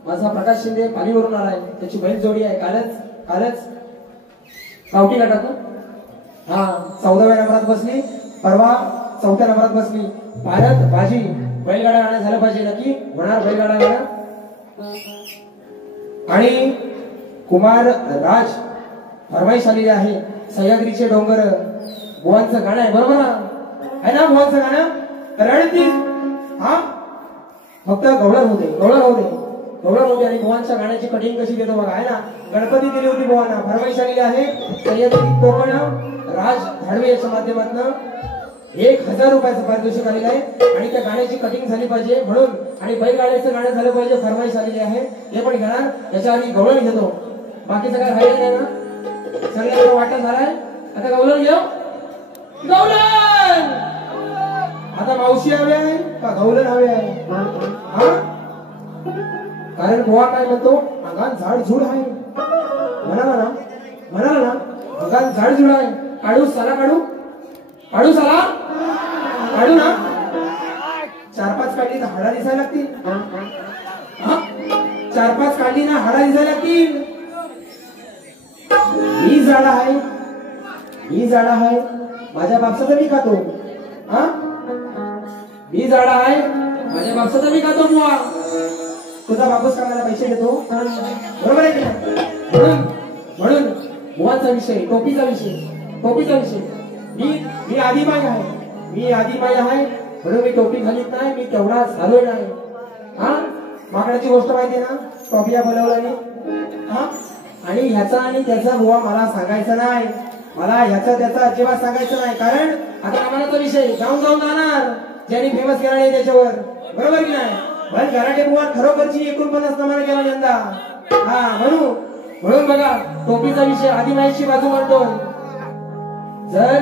माझा प्रकाश शिंदे पालीवरून आलाय, त्याची बैल जोडी आहे. कालच गावठी टाकू हा 14व्या नंबरात बसली, परवा 4थ्या नंबरात बसली. भारत बाजी बैलगाडा गाणं झालं पाहिजे, नक्की होणार बैलगाडा गाणं. आणि कुमार राज फरमाईश आलेली आहे. सह्याद्रीचे डोंगर बुवांचं गाणं आहे, बरोबर ना? आहे ना बुवांचं गाणं? रणती हा फक्त गवळण होते आणि बुवांच्या गाण्याची कटिंग कशी देतो बघा, आहे ना? गणपती दिली होती बुवांना, फरमाईश आलेली आहे. सह्याद्री कोकण राज धाडवे याच्या माध्यमातून 1000 रुपयाचं पारितोषिक आलेलं आहे आणि त्या गाण्याची कटिंग झाली पाहिजे म्हणून, आणि बैलगाड्याचं गाणं झालं पाहिजे, फरमाईश आलेली आहे. हे पण घेणार. याच्या आधी गवळण घेतो, बाकीचं काय राहिलं नाही ना? सगळ्यांना वाटा झालाय. आता गवळण घेऊ. गवळण आता मावशी हवी आहे का गवळण हवी आहे? हा कारण बुवा काय म्हणतो, अंगात झाड झुड आहे म्हणाला ना अंगात झाड झुड आहे. काढू साला काढू ना. 4-5 काढली तर हाडा दिसायला लागतील. 4-5 काढली ना हाडा दिसायला लागतील. मी झाड आहे माझ्या बापसाचं मी खातो. मी झाड आहे माझ्या बापसाचं मी खातो. बुवा तुझा बापूस कामाला पैसे देतो, बरोबर आहे की? म्हणून बुवाचा विषय, टोपीचा विषय. मी आदिमाई आहे म्हणून मी टोपी घालीत नाही, मी तेवढा झालोय नाही. हा माकडाची गोष्ट माहिती ना, टोपिया बोलवला हा. आणि ह्याचा आणि त्याचा बुवा मला सांगायचं नाही, मला ह्याचा त्याचा अजिबात सांगायचं नाही. कारण आता आम्हाला विषय जाऊन जाणार ज्यांनी फेमस केला नाही त्याच्यावर, बरोबर की नाही? पण गराटे बुवा खरोखरची 49 नंबर केला यंदा. हा म्हणून बघा टोपीचा विषय आदिमाईची बाजू म्हणतोय. जर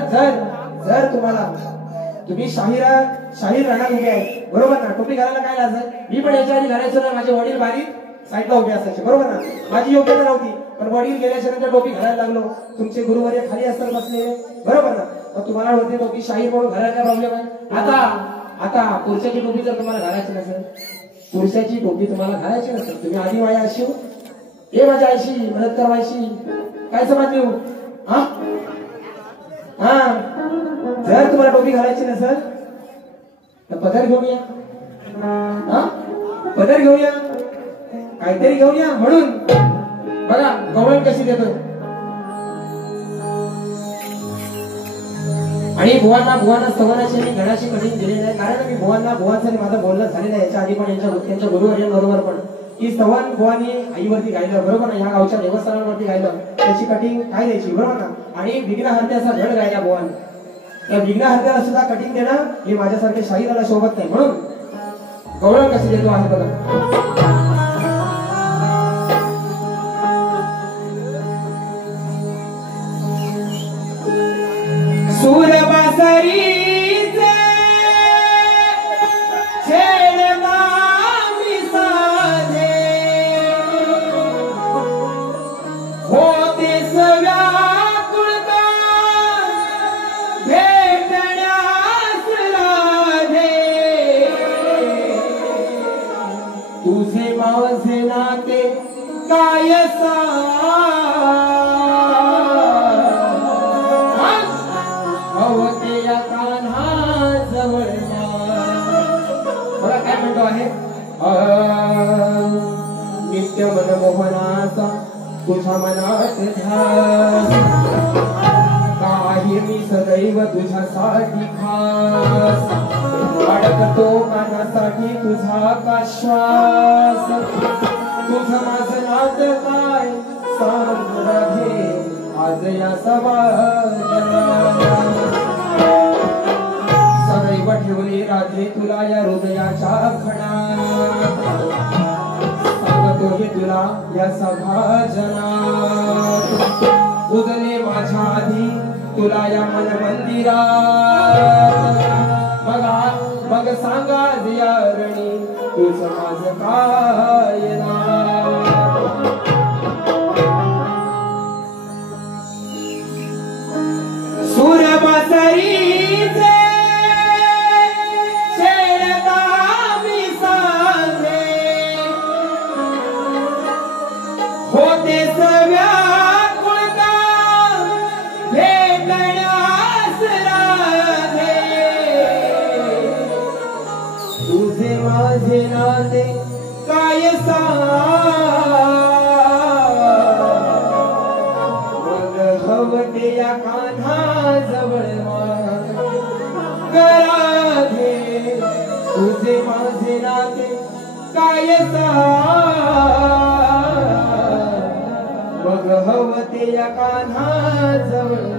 तुम्ही शाहीर राहणार उभे आहे, बरोबर ना? टोपी घालायला काय लाज आहे? मी पण याच्या आधी घालायचो ना, माझे वडील बारीक साईडला उभे असायचे, बरोबर ना? माझी योग्यता नव्हती, पण वडील गेल्याच्या नंतर टोपी घालायला लागलो. तुमचे गुरुवर्य खाली असतात बसलेले, बरोबर ना? मग तुम्हाला होते टोपी शाहीर म्हणून घालायला काय प्रॉब्लेम आहे? आता पुरुषाची टोपी जर तुम्हाला घालायची नसेल, तुम्ही आदिमाई अशी हे माझ्या आईशी मदत करवायची, काय समज लिहू? जर तुम्हाला टोपी घालायची नसेल तर पदर घेऊन या, काहीतरी घेऊन या. म्हणून बघा गवळण कशी देतो. आणि बुवांना संवादाची आणि गणाची कठीण दिलेली आहे. कारण मी बुवांचं माझं बोलणं झालेलं आहे याच्या आधी पण, त्यांच्या गुरुवर्यांबरोबर पण, की संवाद बुवांनी आईवरती गायलं, बरोबर ना? ह्या गावच्या देवस्थानावरती गायलं, त्याची कटिंग काय द्यायची, बरोबर ना? आणि विघ्नहर्त्याचा धड गायला बुवांनी. तर विघ्नहर्त्याला सुद्धा कटिंग देणं हे माझ्यासारखे शाहीराला शोभत नाही. म्हणून गवळण कशी देतो आहे बघा. तुझे माझे नाते काय हवते या कान्हा जवळ. मला काय म्हणतो आहे, नित्य मनमोहनाचा तुझ्या मनात ध्यास, काही मी सदैव तुझ्यासाठी खास, अडकतो कानासाठी तुझा का श्वास. तुझं माझं नातं काय सांग राधे आज या समाजात, सदैव ठेवली राधे तुला या हृदयाच्या खणात, सांगतो हे तुला या सभाजनात. उजले माझ्या आधी तुला या मन मंदिरात, मग सांगा जियारणी तुझं माझं काय नाव. सूरबसरीचे छेडता मी सांगे, काय मग हवते या कान्हा जवळ राधे तुझे माझे नाते काय मग हवते या कान्हा जवळ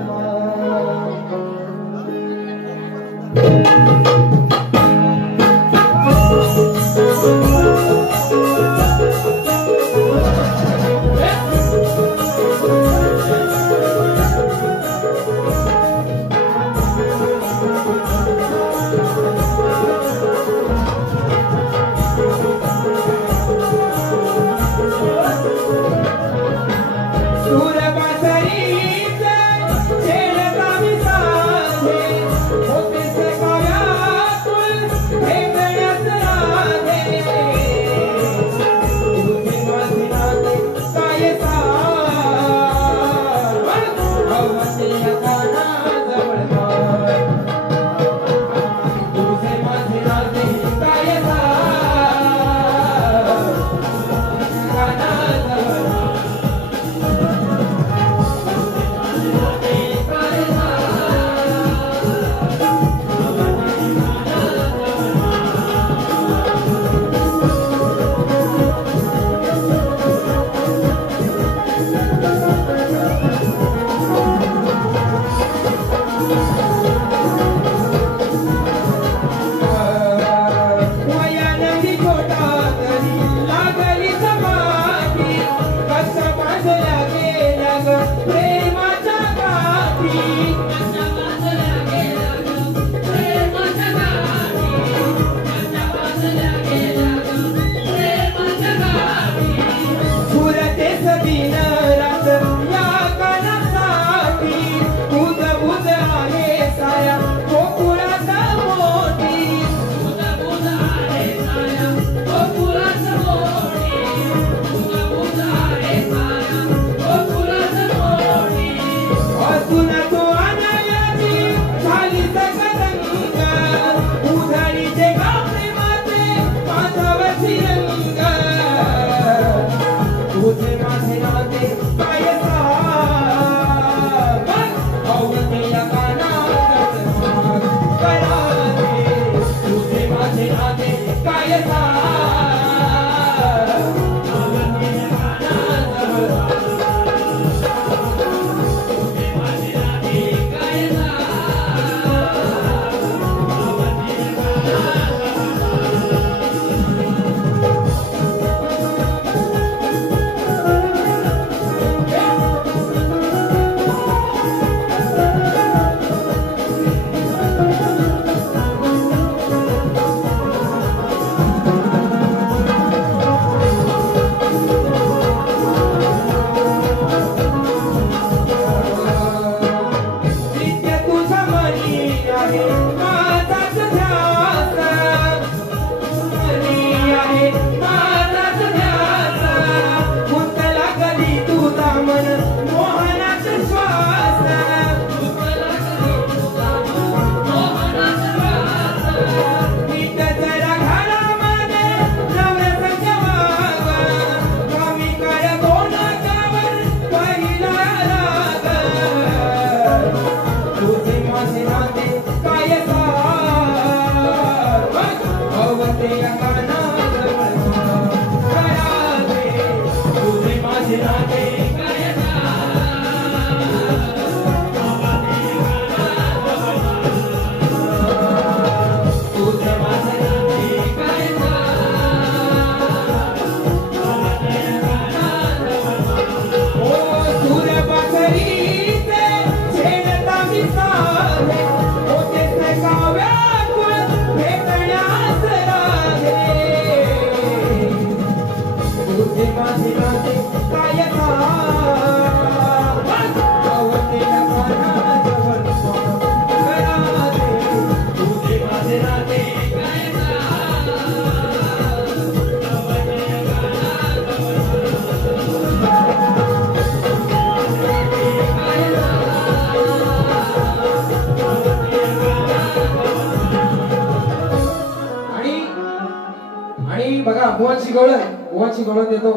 बुवाची गळत देतो.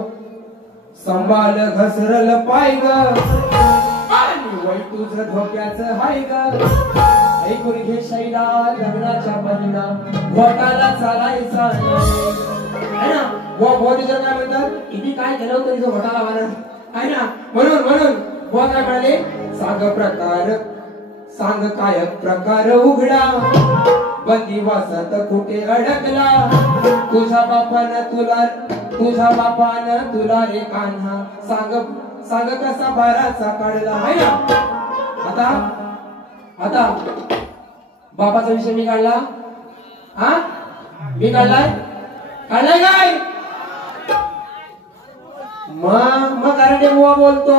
संभाल घसरल पाय ग आणि वय तुझं धोक्याचं हाय ग. ऐकून घे शैला लग्नाच्या पहिला घोटाला चालायचा आहे ना. बुवा तिचं काय म्हणतात, किती काय केलं होतं तिचं घोटाला वाला आहे ना. म्हणून बुवा काय म्हणाले, सांग काय प्रकार उघडा बंदिवासात कुठे अडकला. तुझ्या बापानं तुला रे कान्हा सांग कसा बाराचा काढला आहे ना. आता बापाचा विषय मी काढला. मी काढलाय काय मग कारण बुवा बोलतो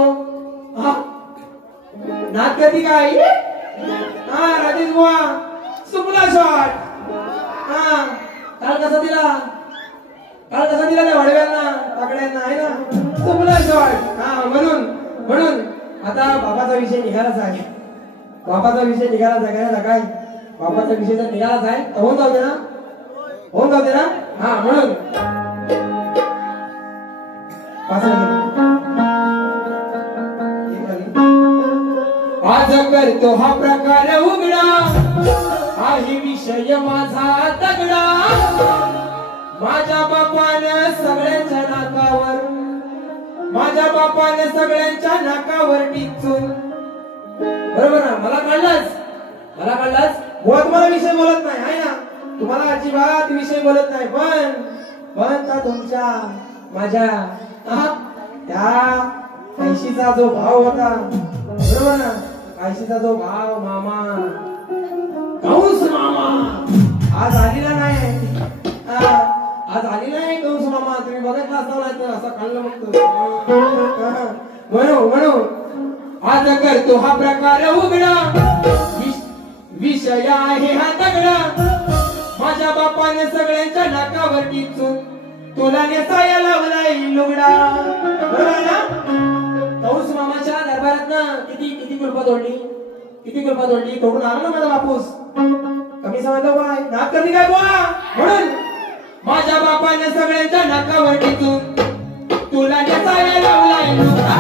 नात कधी काय राजेश बुवा सुपला शॉट. काल कसा दिला त्या वाडव्यांना ताकड्यांना आहे ना सुपला शॉट. म्हणून आता बाबाचा विषय निघालाच आहे. बापाचा विषय निघालाच आहे काय बापाचा विषय जर निघालाच आहे तर होऊन जाऊ दे ना. म्हणून आज करतो हा प्रकार उघडा आहे विषय माझा तगडा. माझ्या बापानं सगळ्यांच्या नाकावर टिचून बरोबर ना. मला काढलाच बुवा तुम्हाला विषय बोलत नाही आहे ना. तुम्हाला अजिबात विषय बोलत नाही. पण त्या तुमच्या माझ्या त्या कैशीचा जो भाव होता बरोबर ना. कैशीचा जो भाव मामा कंस मामा आज आलेला नाही कंस मामा. तुम्ही बघितला असाल असं काढलं म्हणून आज करतो हा प्रकार उघडा विषय आहे हा तगडा. माझ्या बापाने सगळ्यांच्या नाकावर टिचून तुला नेसाया लावलाय लुगडा बरोबर ना. कंस मामाच्या दरबारात ना किती कुलपा तोडली तोडून आला ना माझा बापूस. कमी समजलं बाय नाक कधी काय बुवा. म्हणून माझ्या बापाने सगळ्यांच्या नाकावर टिचून तुला नेसाया लावलाय लुगडा.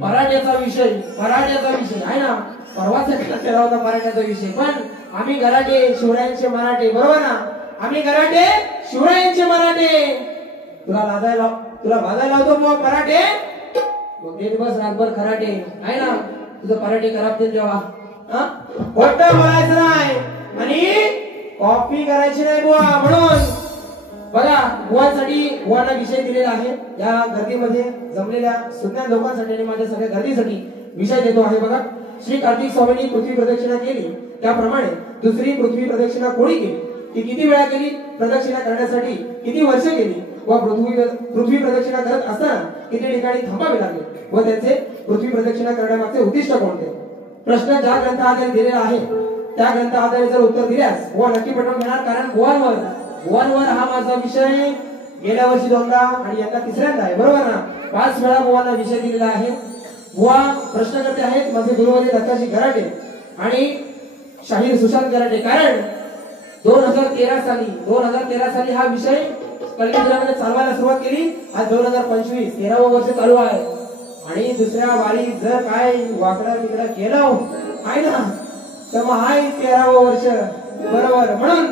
पराठ्याचा विषय आहे ना. परवाच केला होता पराठ्याचा विषय. पण आम्ही गराटे शिवरायांचे मराठे बरोबर ना. आम्ही गराटे शिवरायांचे मराठे. तुला भाजायला लावतो बुवा पराठे मग देत बस रातभर खराटे आहे ना. तुझं पराठे खराब देईल जेव्हा खोटं बोलायचं नाही आणि कॉपी करायची नाही बुवा. म्हणून बघा बुवांना विषय दिलेला आहे. या गर्दीमध्ये जमलेल्या सुज्ञान लोकांसाठी आणि माझ्या सगळ्या गर्दीसाठी विषय देतो आहे. बघा श्री कार्तिक स्वामींनी पृथ्वी प्रदक्षिणा केली त्याप्रमाणे दुसरी पृथ्वी प्रदक्षिणा कोणी केली ती किती वेळा केली प्रदक्षिणा करण्यासाठी किती वर्ष केली व पृथ्वी प्रदक्षिणा करत असताना किती ठिकाणी थांबावे लागले व त्यांचे पृथ्वी प्रदक्षिणा करण्यामागचे उद्दिष्ट कोणते. प्रश्न ज्या ग्रंथ आधारे दिलेला आहे त्या ग्रंथ आधारे जर उत्तर दिल्यास बुवा नक्की पटवून घेणार. कारण बुवांवर हा माझा विषय गेल्या वर्षी 2दा आणि यंदा 3ऱ्यांदा आहे बरोबर ना. 5 वेळा बुवांना विषय दिलेला आहे. बुवा प्रश्न करते आहेत माझे गुरुवारी दत्ताजी गराटे आणि शाहीर सुशांत गराटे. कारण 2013 साली हा विषय कलिंगरामध्ये चालवायला सुरुवात केली. आज 2025 13वं वर्ष चालू आहे आणि दुसऱ्या वारी जर काय वाकडा तिकडा केलं आहे ना तर मग हाय 13वं वर्ष बरोबर. म्हणून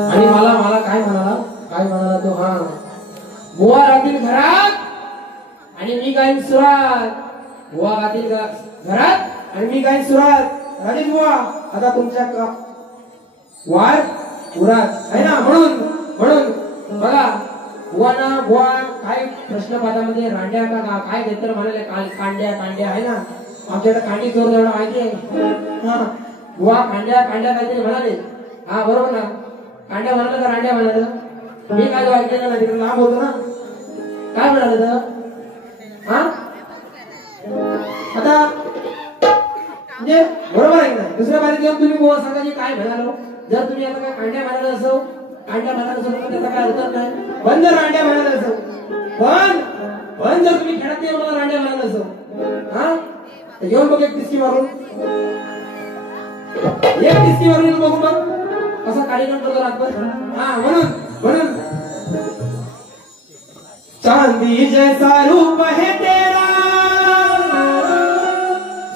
आणि मला काय म्हणाला तो बुवा राहतील घरात आणि मी गाईन सुरात. बुवा राहतील घरात आणि मी गाईन सुरात. राजेश बुवा आता तुमच्या वार उरात आहे ना. म्हणून बघा बुवा काय प्रश्नपाठामध्ये रांड्या का काय देतर म्हणाले कांड्या आहे ना. आमच्याकडे कांडी चोर एवढं माहिती आहे. बुवा कांड्या काहीतरी म्हणाले. बरोबर ना. कांड्या म्हणाले का रांड्या म्हणाले मी काय ऐकलेलं नाही तिकडे लांब होतो ना. काय म्हणाले तर हा आता म्हणजे बरोबर आहे ना. दुसऱ्या बारीत येऊन तुम्ही गोवा सांगा की काय म्हणालो. जर तुम्ही आता काय कांड्या म्हणाला असो तर त्याचा काय अर्थ नाही. पण जर रांड्या म्हणाला असो पण जर तुम्ही खेळात नाही मला रांड्या म्हणाला असो हा तर येऊन बघ एक टिचकी मारून येऊन बघू बघ कसा कार्यक्रम करतो रातभर. हा म्हणून चांदी जैसा रूप है तेरा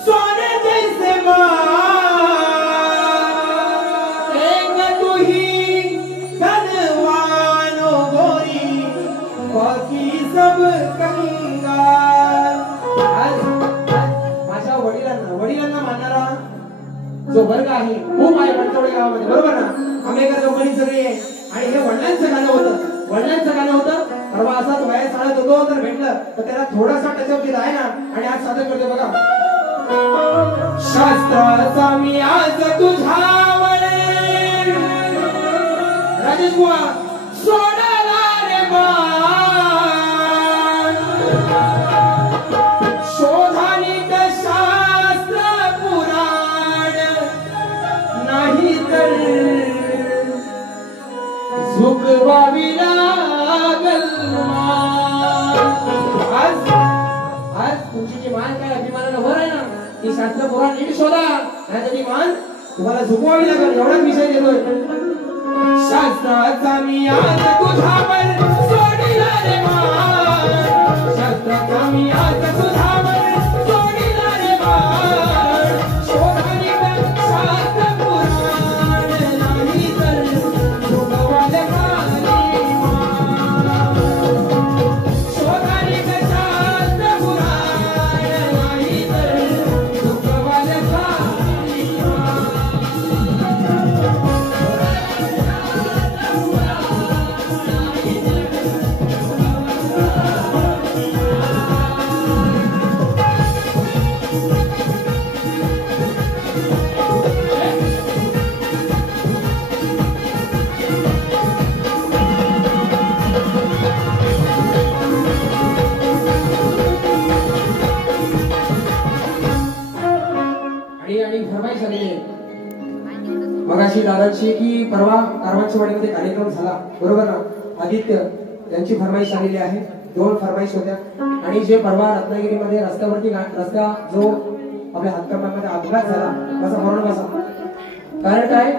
सोने जैसे तू ही धनवानो गोरी बाकी सब कंगाल. आज माझ्या वडिलांना मानणारा जो वर्ग आहे खूप आहे पंचवडे गावामध्ये बरोबर ना. आंबेडकर कंपनी सगळी आहे आणि हे वडिलांचं गाणं होतं. परवा असाच वया चालत होतो तर भेटलं तर त्याला थोडासा टचअप दिला आहे ना आणि आज सादर करते बघा. शास्त्राचा मी आज तुझ्यावर राजेश बुवा सोडाला रे मान शोधानिक शास्त्र पुराण नाही तर झुकवावी लागल. आज तुमची जी मान काय अभिमानानं वर आहे ना ती शास्त्र पुराण नीट शोधा नाही ती मान तुम्हाला झुकवावी लागेल. एवढाच विषय देतोय. शास्त्राचा मी आज तुझ्यावर सोडिला रे मान शास्त्राचा मी आज तुझ्यावर सोडिला रे मान शोधानिक शास्त्र पुराण नाही तर झुकवाले मगाशी दादांची की परवा कारवांचीवाडीमध्ये कार्यक्रम झाला बरोबर ना. आदित्य यांची फरमाईश आलेली आहे. 2 फरमाईश होत्या आणि जे परवा रत्नागिरीमध्ये रस्ता जो आपल्या हातकंबामध्ये अपघात झाला बसा म्हणून बसा. कारण काय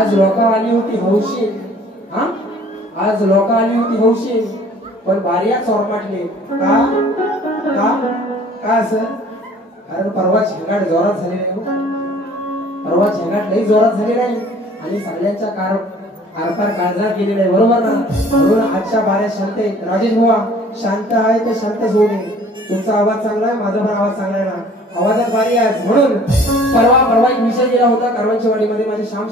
आज लोक आली होती हौशी हा आज लोक आली होती हौशी पण बारीक चोरमाटले का असं कारण परवा झेंगाट जोरात झाली नाही. परवा झेंगाट लई जोरात झाली नाही आणि सगळ्यांच्या आरपार काळजात गेलेला आहे बरोबर ना. म्हणून आजच्या बाऱ्या शांत आहे. राजेश बुवा शांत आहे तर शांत होऊ नये. तुमचा आवाज चांगला आहे माझा पण आवाज चांगला आहे ना. आवाजात बारी आहे म्हणून परवा एक विषय दिला होता कारवांचीवाडीमध्ये माझे श्याम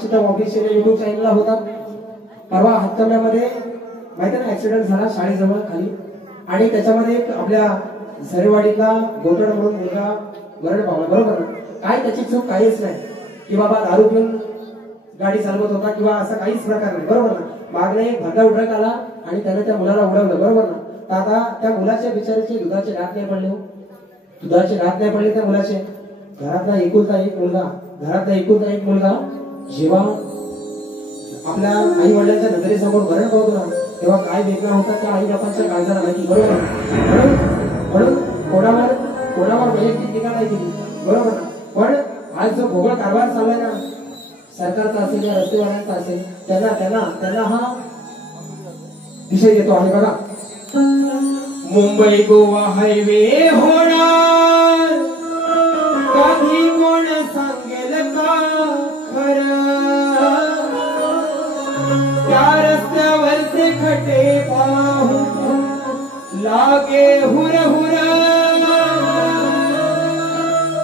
शितम ऑफिशियल युट्यूब चॅनलला होता. परवा हातकंब्यामध्ये माहिती ना ऍक्सिडेंट झाला शाळेजवळ खाली आणि त्याच्यामध्ये एक आपल्या झरेवाडीतला गोटड म्हणून मुलगा मरण पावला बरोबर ना. काय त्याची चूक काहीच नाही की बाबा दारू पिऊन गाडी चालवत होता किंवा असा काहीच प्रकार नाही बरोबर ना. मागणे एक भरला उडक आला आणि त्याने त्या मुलाला उडवलं बरोबर ना. तर आता त्या मुलाच्या बिचारीचे दुधाचे घात नाही पडले त्या मुलाचे. घरातला एकुलता एक मुलगा जेव्हा आपल्या आई वडिलांच्या नजरेसमोर मरण पावतो ना तेव्हा काय वेदना होतात त्या आई बापांच्या काळजाला माहिती बरोबर. म्हणून कोणावर वैयक्तिक टीका नाही केली बरोबर ना. पण आज जो भोगळ कारभार चाललाय ना सरकारचा असेल या रस्तेवाल्यांचा असेल त्यांना हा विषय येतो आहे बघा. मुंबई गोवा हायवे होणार कधी कोण सांगेल का खरं त्या रस्त्यावरचे खटे पाहून लागे हुर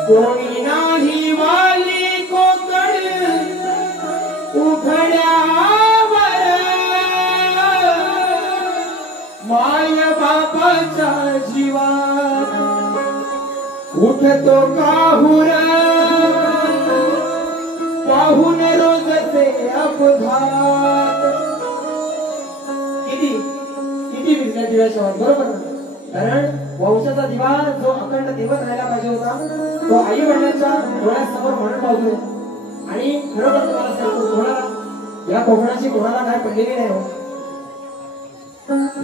कोणी नाही वाली कोकण उघड्यावर माय बापाच्या जीवात उठतो काहुर पाहून रोजचे अपघात. दिव्याशिवाय, बरोबर ना? कारण वंशाचा दिवा जो अखंड दिवस राहायला पाहिजे होता तो आई वडिलांच्या डोळ्यासमोर म्हणून पावतोय. आणि खरोखर तुम्हाला सांगतो, कोणाला या कोकणाची कोणाला काय पडलेली नाही हो.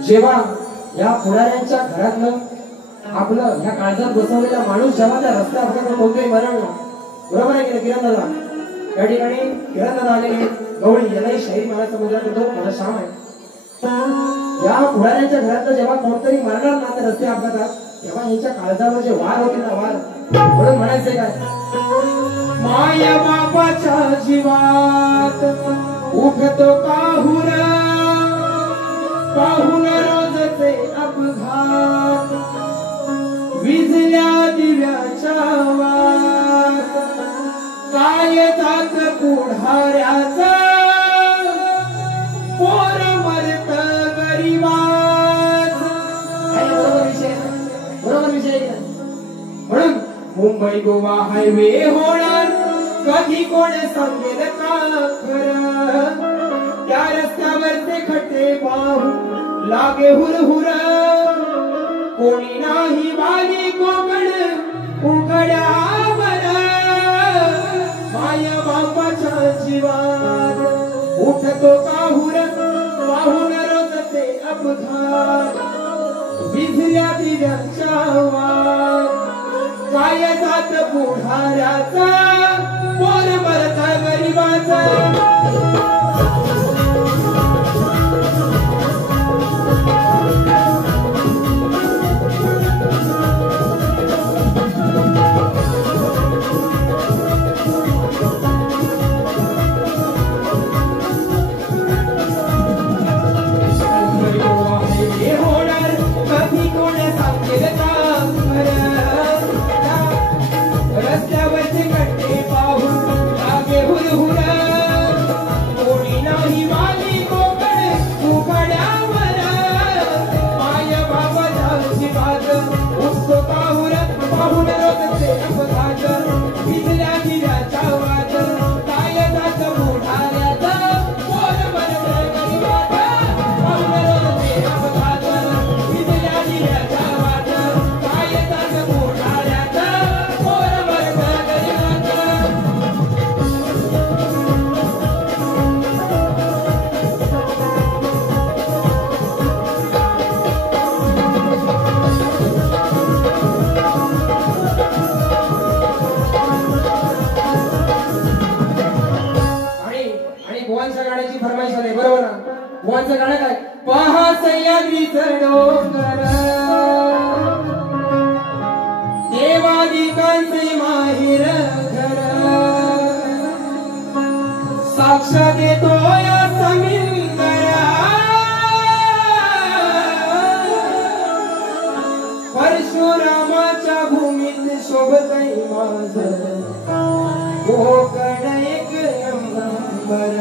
जेव्हा या पुढाऱ्यांच्या घरातलं आपलं ह्या काळजात बसवलेला माणूस जेव्हा त्या रस्त्यावर कोणतरी मरण, बरोबर आहे की किरण दादा? या ठिकाणी किरण दादा आलेले गवळी यालाही शाहीर मला समुद्रात येतो, मला श्याम आहे. या पुढाऱ्यांच्या घरातलं जेव्हा कोणतरी मरणार ना त्या रस्ते अपघातात, तेव्हा यांच्या काळजावर जे वार होते ना वार, म्हणून म्हणायचंय काय, माया बापाच्या जीवात उठतो काहुर, पाहून रोजचे अपघात, विजल्या दिव्याच्या वात, काय जात पुढाऱ्याचा, पोर मरत गरीबात. बरोबर विषय. म्हणून मुंबई गोवा हायवे होणार, कधी कोण सांगेल का खरं, त्या रस्त्यावरचे खड्डे पाहून लागे हुरहुर, कोणी नाही वाली कोकण उघड्यावर, माय बापाच्या जीवात उठतो काहुर, पाहून रोजचे अपघात, विझल्या दिव्याच्या वात, काय जात पुढाऱ्याचा, पोर मरत गरीबाचा. रस्त्यावरचे कट्टे पाहून लागे हुरहुर, कोणी नाही वाली कोकण उघड्यावर, माय बाबाच्या जीवात उठतो काहुर, पाहून रोजचे अपघात, विजल्या दिव्याच्या वात, काय जात पुढाऱ्याचा, पोर मरत गरीबात, पाहून रोजचे अपघात, विजल्या दिव्याच्या वात, काय जात पुढाऱ्याचा, पोर मरत गरीबात. आणि बुवांच्या गाण्याची फरमाईश आहे, बरोबर ना? बुवांचं गाणं काय, पहा सह्याद्रीचं डोंगर, देवादिकांचे माहेर घर, साक्ष देतो या समिंदरा, परशुरामाच्या भूमीत शोभतय माझं कोकण एक नंबर.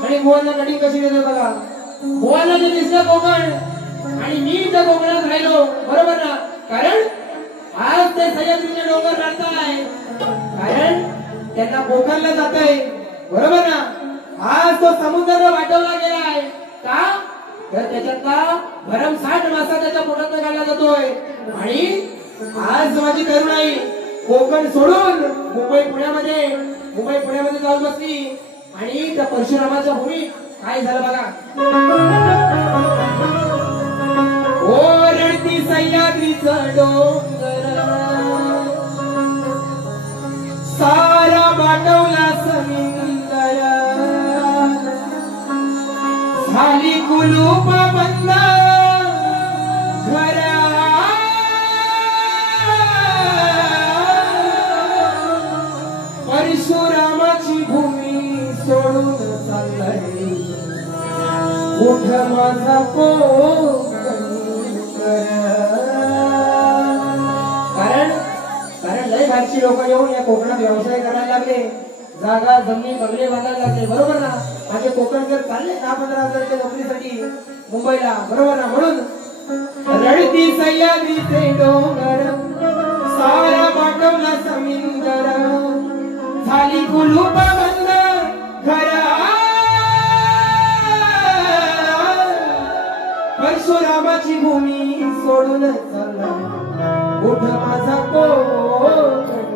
आणि गोवाला कटिंग कशी देतो बघा, गोवाला जे दिसलं कोकण आणि मी त्या कोकणात राहिलो, बरोबर ना? कारण आज ते सह्याद्रीचे डोंगर राहताय, कारण त्यांना कोकणला जातंय, बरोबर ना? आज तो समुद्र वाटवला गेलाय का, तर त्याच्यातला भरमसाठ मासा त्याच्या पोटात घालला जातोय. आणि आज माझी तरुणाई कोकण सोडून मुंबई पुण्यामध्ये जाऊन बसली, आणि त्या परशुरामाच्या भूमीत काय झालं बघा, ओरडती सह्याद्रीचं डोंगर, सारा बाटवला समिंदर, झाली कुलूप बंद घरा, परशुरामाची भूमी सोडून चाललाय उठ माझा कारण लय बाहेरची लोक येऊन या कोकणात व्यवसाय करायला लागले, जागा जमीन बंगले बांधायला लागले, बरोबर ना? माझे कोकणकर चालले 10-15 नोकरीसाठी मुंबईला, बरोबर ना? म्हणून रडती सह्याद्रीचे डोंगर, सारा बाटवला समिंदर, झाली कुलूप बंद घरा, परशुरामाची भूमी सोडून चालला उठ माझा कोकणकर.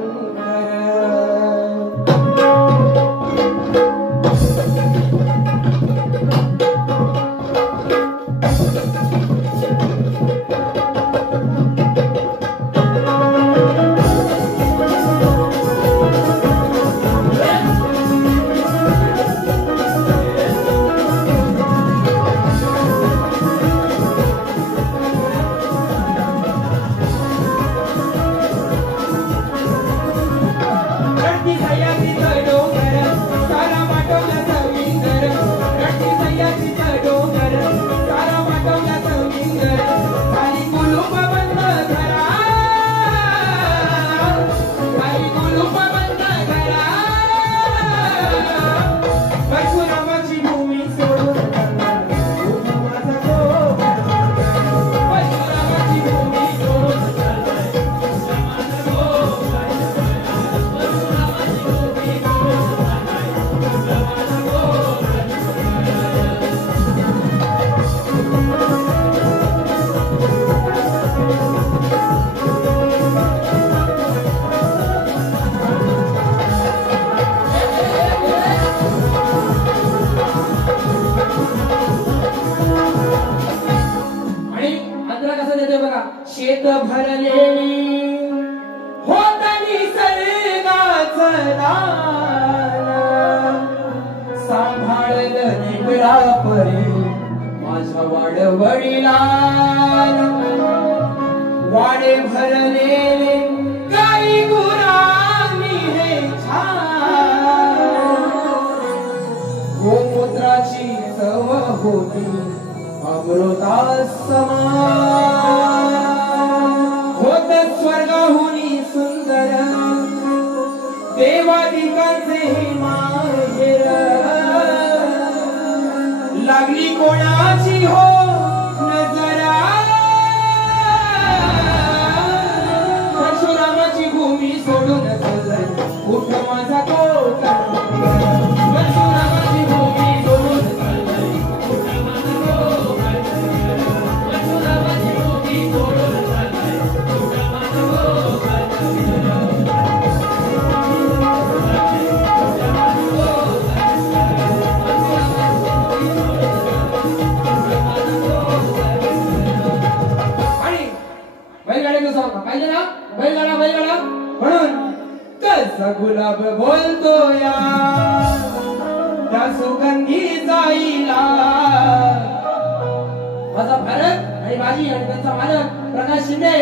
शेत भरलेली होतानी सर्गाचं दान सांभाळलं निगळा परी माझ्या वाडवडीला वाडे भरलेले गाई गुरांनी हे छान गोमूत्राची चव होती अमृता समान होत स्वर्गाहुनी सुंदर देवादिकांचे हे माहेर लागली कोणाची हो नजरा परशुरामाची भूमी सोडून चाललाय उठ माझा कोकण. परशुरामाची भूमी सोडून चाललाय उठ माझा कोकण. परशुरामाची भूमी सोडून चाललाय उठ माझा पाहिजे ना बैलगाडा बैलगाडा म्हणून कसा गुलाब बोलतो या त्या सुगंधी जाईला माझा भारत आणि माझी आणि त्यांचा मालक प्रकाश शिंदे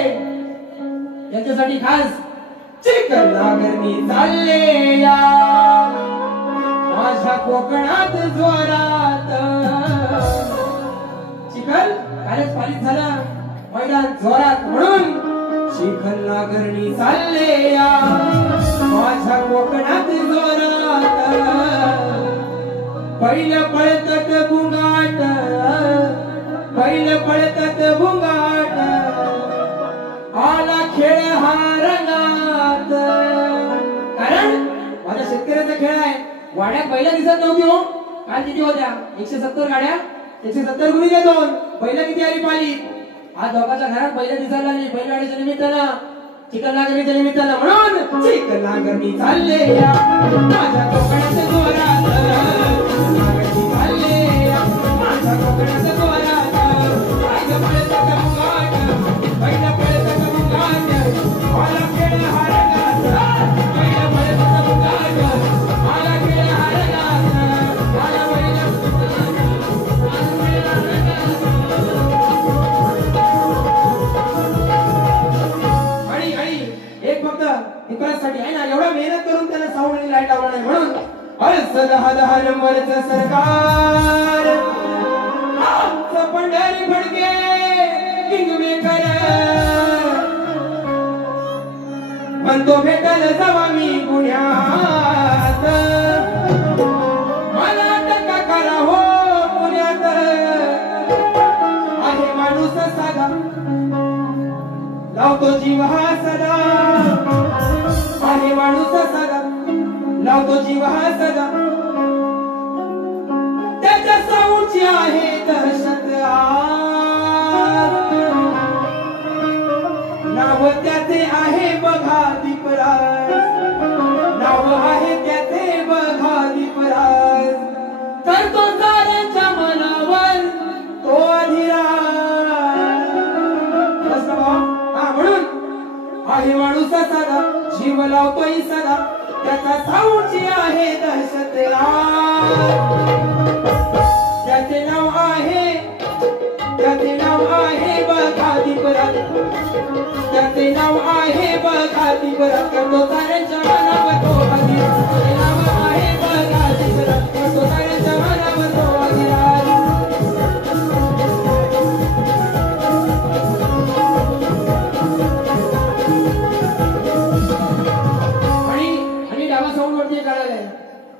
यांच्यासाठी खास चिकन नागरणी चालले या माझ्या कोकणात जोरात. चिखल कालच पालित झाला मैदान जोरात म्हणून चिखल नागरणी चालले या माझ्या कोकणात जोरात. पहिलं पळतात भुंगाट पहिलं पळतात भुंगाट आला खेळ हा रंगात. कारण माझ्या शेतकऱ्याचा खेळ आहे. वाड्यात पहिल्या दिसत नव्हती हो. काल किती होत्या 170 गाड्या 170 गुणिले 2 पहिलं किती आली पाली. आज दोघांच्या घरात पहिल्या दिसायला लागली बैलगाडीच्या निमित्तानं चिकन नागरणीच्या निमित्तानं म्हणून चिकन नागरणी चालले या माझ्या कोकणात जोरात. चालले या माझ्या कोकणात जोरात. पहिलं पळतात भुंगाट पहिलं पळतात भुंगाट आला खेळ हा रंगात. पहिलं पळतात भुंगाट आला खेळ हा रंगात. आला पहिलं साठी आहे ना एवढा मेहनत करून त्याला साऊंड आणि लाईट लावला नाही म्हणून अर्ज 10 नंबरचं सरकार पंढरी फडके किंगमेकर म्हणतो भेटल जावा मी पुण्यात मला टक्का करा हो पुण्यात आहे माणूस साधा लावतो जीव हा सदा आहे माणूस सदा लावतो जीव हा सदा त्याच्या साऊंडची आहे दहशत नाव त्याचे आहे बघा दीपराज, नाव आहे त्याचे बघा दीपराज, तर तो साऱ्यांच्या मनावर तो अधिराज. म्हणून आहे माणूस साधा, जीव लावतोय सदा, त्याचा साऊंची आहे दहशत. त्याचे नाव आहे, त्याचे नाव आहे बघा दीपराज, त्याचे नाव आहे बघा दीपराज, करतो साऱ्यांच्या मनावर तो अधिराज. त्याचे नाव आहे बघा दीपराज, करतो साऱ्यांच्या मनावर तो अधिराज.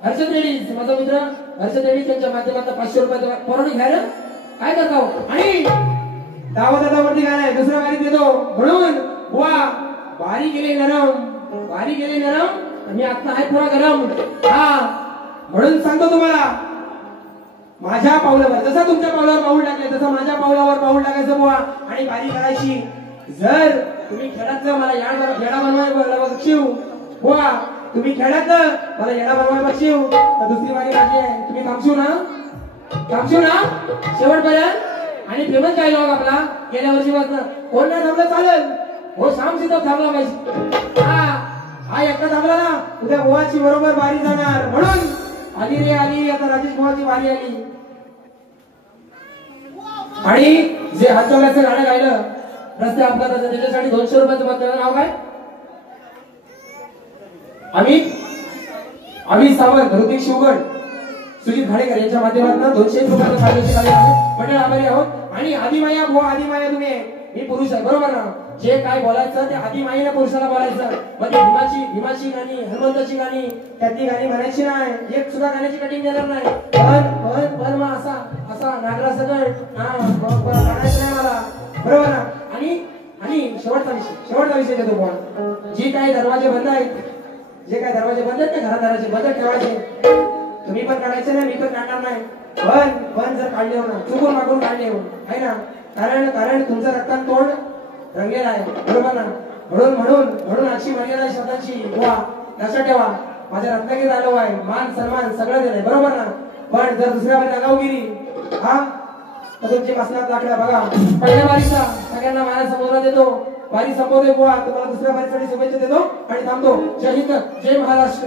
हर्षद लेडीज, माझा मित्र हर्षद लेडीज त्यांच्या माध्यमातून 500 रुपये परवडून घ्या. काय करता आणि दावतावरती गाणं दुसऱ्या बारी देतो. म्हणून वा बारी गेले नरम, बारी गेले नरम, मी आता आहे थोडा गरम. हा म्हणून सांगतो तुम्हाला, माझ्या पावलावर जसं तुमच्या पावलावर पाऊल टाकले तसं माझ्या पावलावर पाऊल टाकायचं बुवा आणि बारी करायची. जर तुम्ही खेळातलं मला येडा बनवायला बघशीव बुवा, तुम्ही खेळातलं मला येडा बनवायला बघशीव तर दुसरी बारी माझी आहे. तुम्ही थांबशीव ना, थांबशीव ना शेवटपर्यंत. आणि फेमस काय लोक आपला गेल्या वर्षीपासून कोण नाही थांबलं चालेल हो, श्याम सिद्ध थांबला पाहिजे. हा एकटा थांबला ना उद्या बुवाची बरोबर बारी जाणार. म्हणून आली रे आली, आता राजेश बुवाची बारी आली. आणि जे हातचोल्याचं गाणं गायलं रस्ते अपघाताचं त्याच्यासाठी 200 रुपयाचं मत. नाव काय? अमित सावंत, ऋतिक शिवगड, सुजित घाडेकर यांच्या माध्यमातून 200 रुपयाचं फायद्याचे कार्य आहे. मंडळ आभारी आहोत. आणि आदिमाया बुवा, आदिमाया तुम्ही, मी पुरुष आहे बरोबर ना, जे काय बोलायचं ते आदिमाईला पुरुषाला बोलायचं. म्हणजे भीमाची गाणी, हनुमंताची गाणी, त्यातली गाणी म्हणायची नाही, एक सुद्धा गाण्याची कटिंग देणार नाही. पण मग असा नागरा सगळं गाण्याचं नाही मला बरोबर ना. आणि शेवटचा विषय देतो बुवा, जी काही दरवाजे बंद आहेत, जे काय दरवाजे बंद आहेत ना घरादाराचे बंद ठेवायचे. तुम्ही पण काढायचे नाही, मी पण काढणार नाही. पण जर काढले हो ना, चुकून मागून काढले हो आहे ना, कारण तुमचं रक्तात तोंड रंगलेला आहे बरोबर ना. म्हणून अशी मर्यादा शब्दांची बुवा लक्षात ठेवा. माझ्या रत्नागिरी आलो आहे, मान सन्मान सगळं दिलंय बरोबर ना. पण जर दुसऱ्या बारी आगाऊगिरी हा तर तुमची मसनात लाकडा बघा. पहिल्या बारीचा सगळ्यांना माया समोर देतो, बारी संपवते बुवा. तुम्हाला दुसऱ्या बारीसाठी शुभेच्छा देतो आणि थांबतो. जय हिंद, जय महाराष्ट्र.